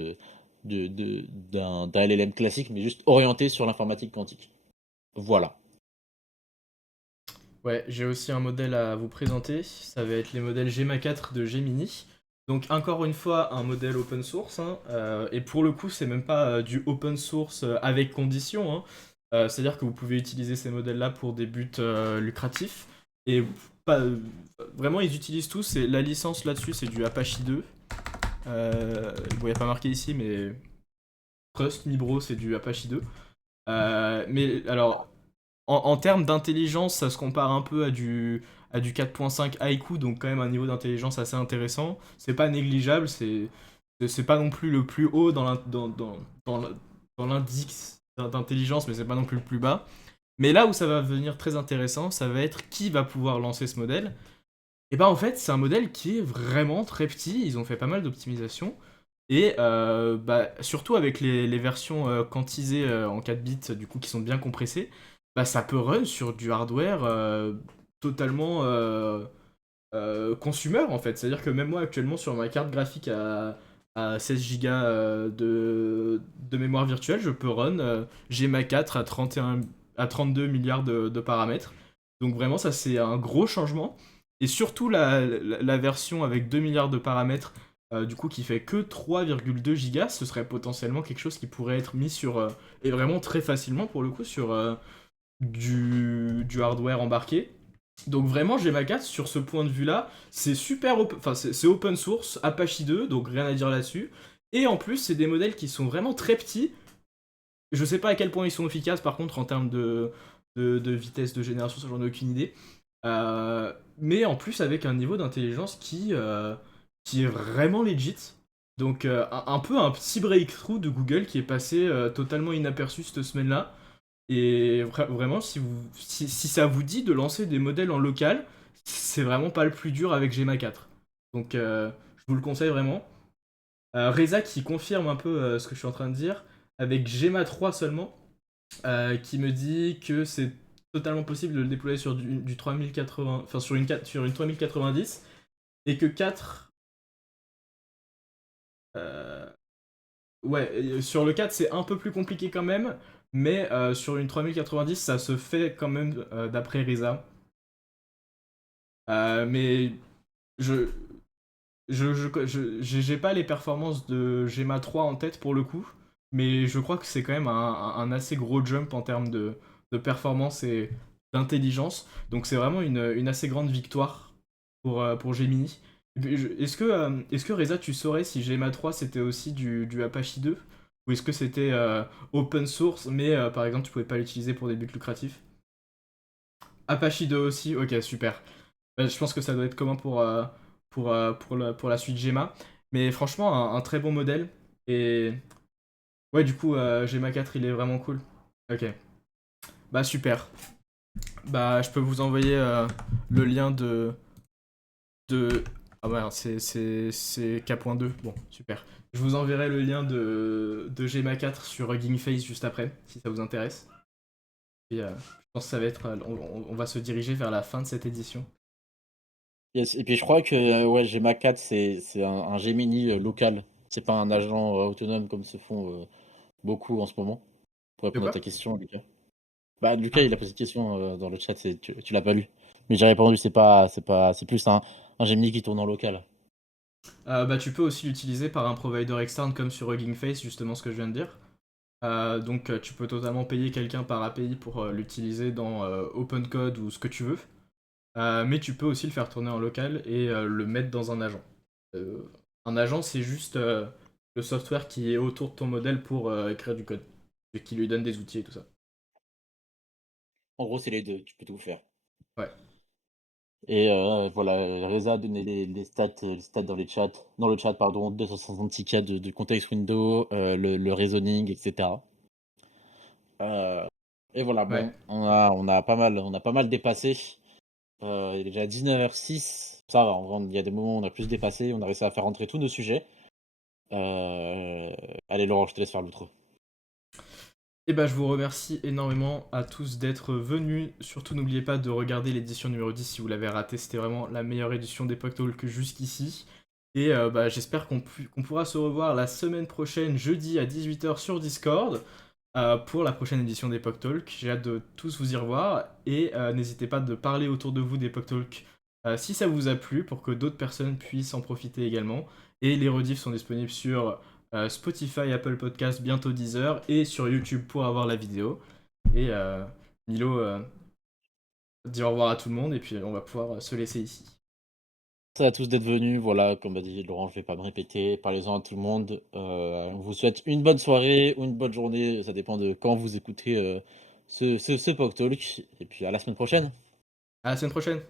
d'un LLM classique, mais juste orienté sur l'informatique quantique. Voilà. Ouais, j'ai aussi un modèle à vous présenter. Ça va être les modèles Gemma 4 de Gemini. Donc encore une fois, un modèle open source, hein, et pour le coup, c'est même pas du open source avec condition, hein. C'est-à-dire que vous pouvez utiliser ces modèles-là pour des buts lucratifs. Et pas, vraiment, ils utilisent tous. La licence là-dessus, c'est du Apache 2. Bon, il n'y a pas marqué ici, mais Trust Nibro, c'est du Apache 2. Mais alors, en termes d'intelligence, ça se compare un peu à du 4.5 Haiku, donc quand même un niveau d'intelligence assez intéressant. C'est pas négligeable, c'est pas non plus le plus haut dans l'indice d'intelligence, mais c'est pas non plus le plus bas. Mais là où ça va devenir très intéressant, ça va être qui va pouvoir lancer ce modèle. Et bah en fait, c'est un modèle qui est vraiment très petit, ils ont fait pas mal d'optimisation. Et bah, surtout avec les versions quantisées en 4 bits, du coup, qui sont bien compressées, bah, ça peut run sur du hardware totalement consumer, en fait. C'est-à-dire que même moi, actuellement, sur ma carte graphique à 16 Go de mémoire virtuelle, je peux run Gma 4 à 32 milliards de paramètres. Donc vraiment, ça, c'est un gros changement. Et surtout, la version avec 2 milliards de paramètres, du coup, qui fait que 3,2 gigas, ce serait potentiellement quelque chose qui pourrait être mis sur, et vraiment très facilement pour le coup, sur du hardware embarqué. Donc vraiment, Gma 4, sur ce point de vue-là, c'est enfin, c'est open source, Apache 2, donc rien à dire là-dessus. Et en plus, c'est des modèles qui sont vraiment très petits. Je sais pas à quel point ils sont efficaces, par contre, en termes de vitesse de génération, ça j'en ai aucune idée. Mais en plus, avec un niveau d'intelligence qui est vraiment legit. Donc, un peu un petit breakthrough de Google qui est passé totalement inaperçu cette semaine-là. Et vraiment, si ça vous dit de lancer des modèles en local, c'est vraiment pas le plus dur avec Gma 4. Donc, je vous le conseille vraiment. Reza qui confirme un peu ce que je suis en train de dire, avec Gma 3 seulement, qui me dit que c'est totalement possible de le déployer sur du 3080, enfin sur une 3090, et que 4. euh, ouais, sur le 4 c'est un peu plus compliqué quand même, mais sur une 3090 ça se fait quand même d'après Reza. Mais je j'ai pas les performances de Gema 3 en tête pour le coup, mais je crois que c'est quand même un assez gros jump en termes de performance et d'intelligence. Donc c'est vraiment une assez grande victoire pour Gemini. Est-ce que Reza, tu saurais si Gema 3 c'était aussi du Apache 2? Ou est-ce que c'était open source, mais par exemple tu pouvais pas l'utiliser pour des buts lucratifs? Apache 2 aussi, ok, super. Je pense que ça doit être commun pour la suite Gemma. Mais franchement, un très bon modèle. Et ouais, du coup, Gemma 4, il est vraiment cool. Ok. Bah, super. Bah, je peux vous envoyer le lien de... Ah ouais, c'est K.2. Bon, super. Je vous enverrai le lien de Gemma 4 sur Hugging Face juste après, si ça vous intéresse. Et je pense que ça va être... on va se diriger vers la fin de cette édition. Yes, et puis je crois que ouais, Gma 4, c'est un Gemini local. C'est pas un agent autonome comme se font beaucoup en ce moment. Pour De répondre à ta quoi? question, Lucas. Bah, Lucas, Ah. il a posé une question dans le chat, tu l'as pas lu. Mais j'ai répondu, c'est plus un Gemini qui tourne en local. Bah, tu peux aussi l'utiliser par un provider externe comme sur Hugging Face, justement ce que je viens de dire. Donc tu peux totalement payer quelqu'un par API pour l'utiliser dans OpenCode ou ce que tu veux. Mais tu peux aussi le faire tourner en local et le mettre dans un agent. Euh, un agent, c'est juste le software qui est autour de ton modèle pour écrire du code et qui lui donne des outils et tout ça. En gros, c'est les deux, tu peux tout faire. Ouais. Et voilà, Reza a donné les stats dans le chat, pardon, 266 K de context window, le reasoning, et cetera. Et voilà, Ouais. bon, on a pas mal dépassé. Il est déjà 19h06. Ça va, en vrai, il y a des moments où on a plus dépassé, on a réussi à faire rentrer tous nos sujets. Allez Laurent, je te laisse faire l'outro. Et bah, je vous remercie énormément à tous d'être venus. Surtout, n'oubliez pas de regarder l'édition numéro 10 si vous l'avez raté. C'était vraiment la meilleure édition d'Epoch Talk jusqu'ici. Et bah, j'espère qu'on pourra se revoir la semaine prochaine, jeudi à 18h sur Discord, pour la prochaine édition d'Epoch Talk. J'ai hâte de tous vous y revoir. Et n'hésitez pas de parler autour de vous d'Epoch Talk si ça vous a plu, pour que d'autres personnes puissent en profiter également. Et les rediffs sont disponibles sur Spotify, Apple Podcast, bientôt Deezer, et sur YouTube pour avoir la vidéo. Et Milo dit au revoir à tout le monde, et puis on va pouvoir se laisser ici. Merci à tous d'être venus. Voilà, comme a dit Laurent, je vais pas me répéter. Parlez-en à tout le monde. On vous souhaite une bonne soirée ou une bonne journée. Ça dépend de quand vous écoutez ce POC Talk. Et puis à la semaine prochaine. À la semaine prochaine!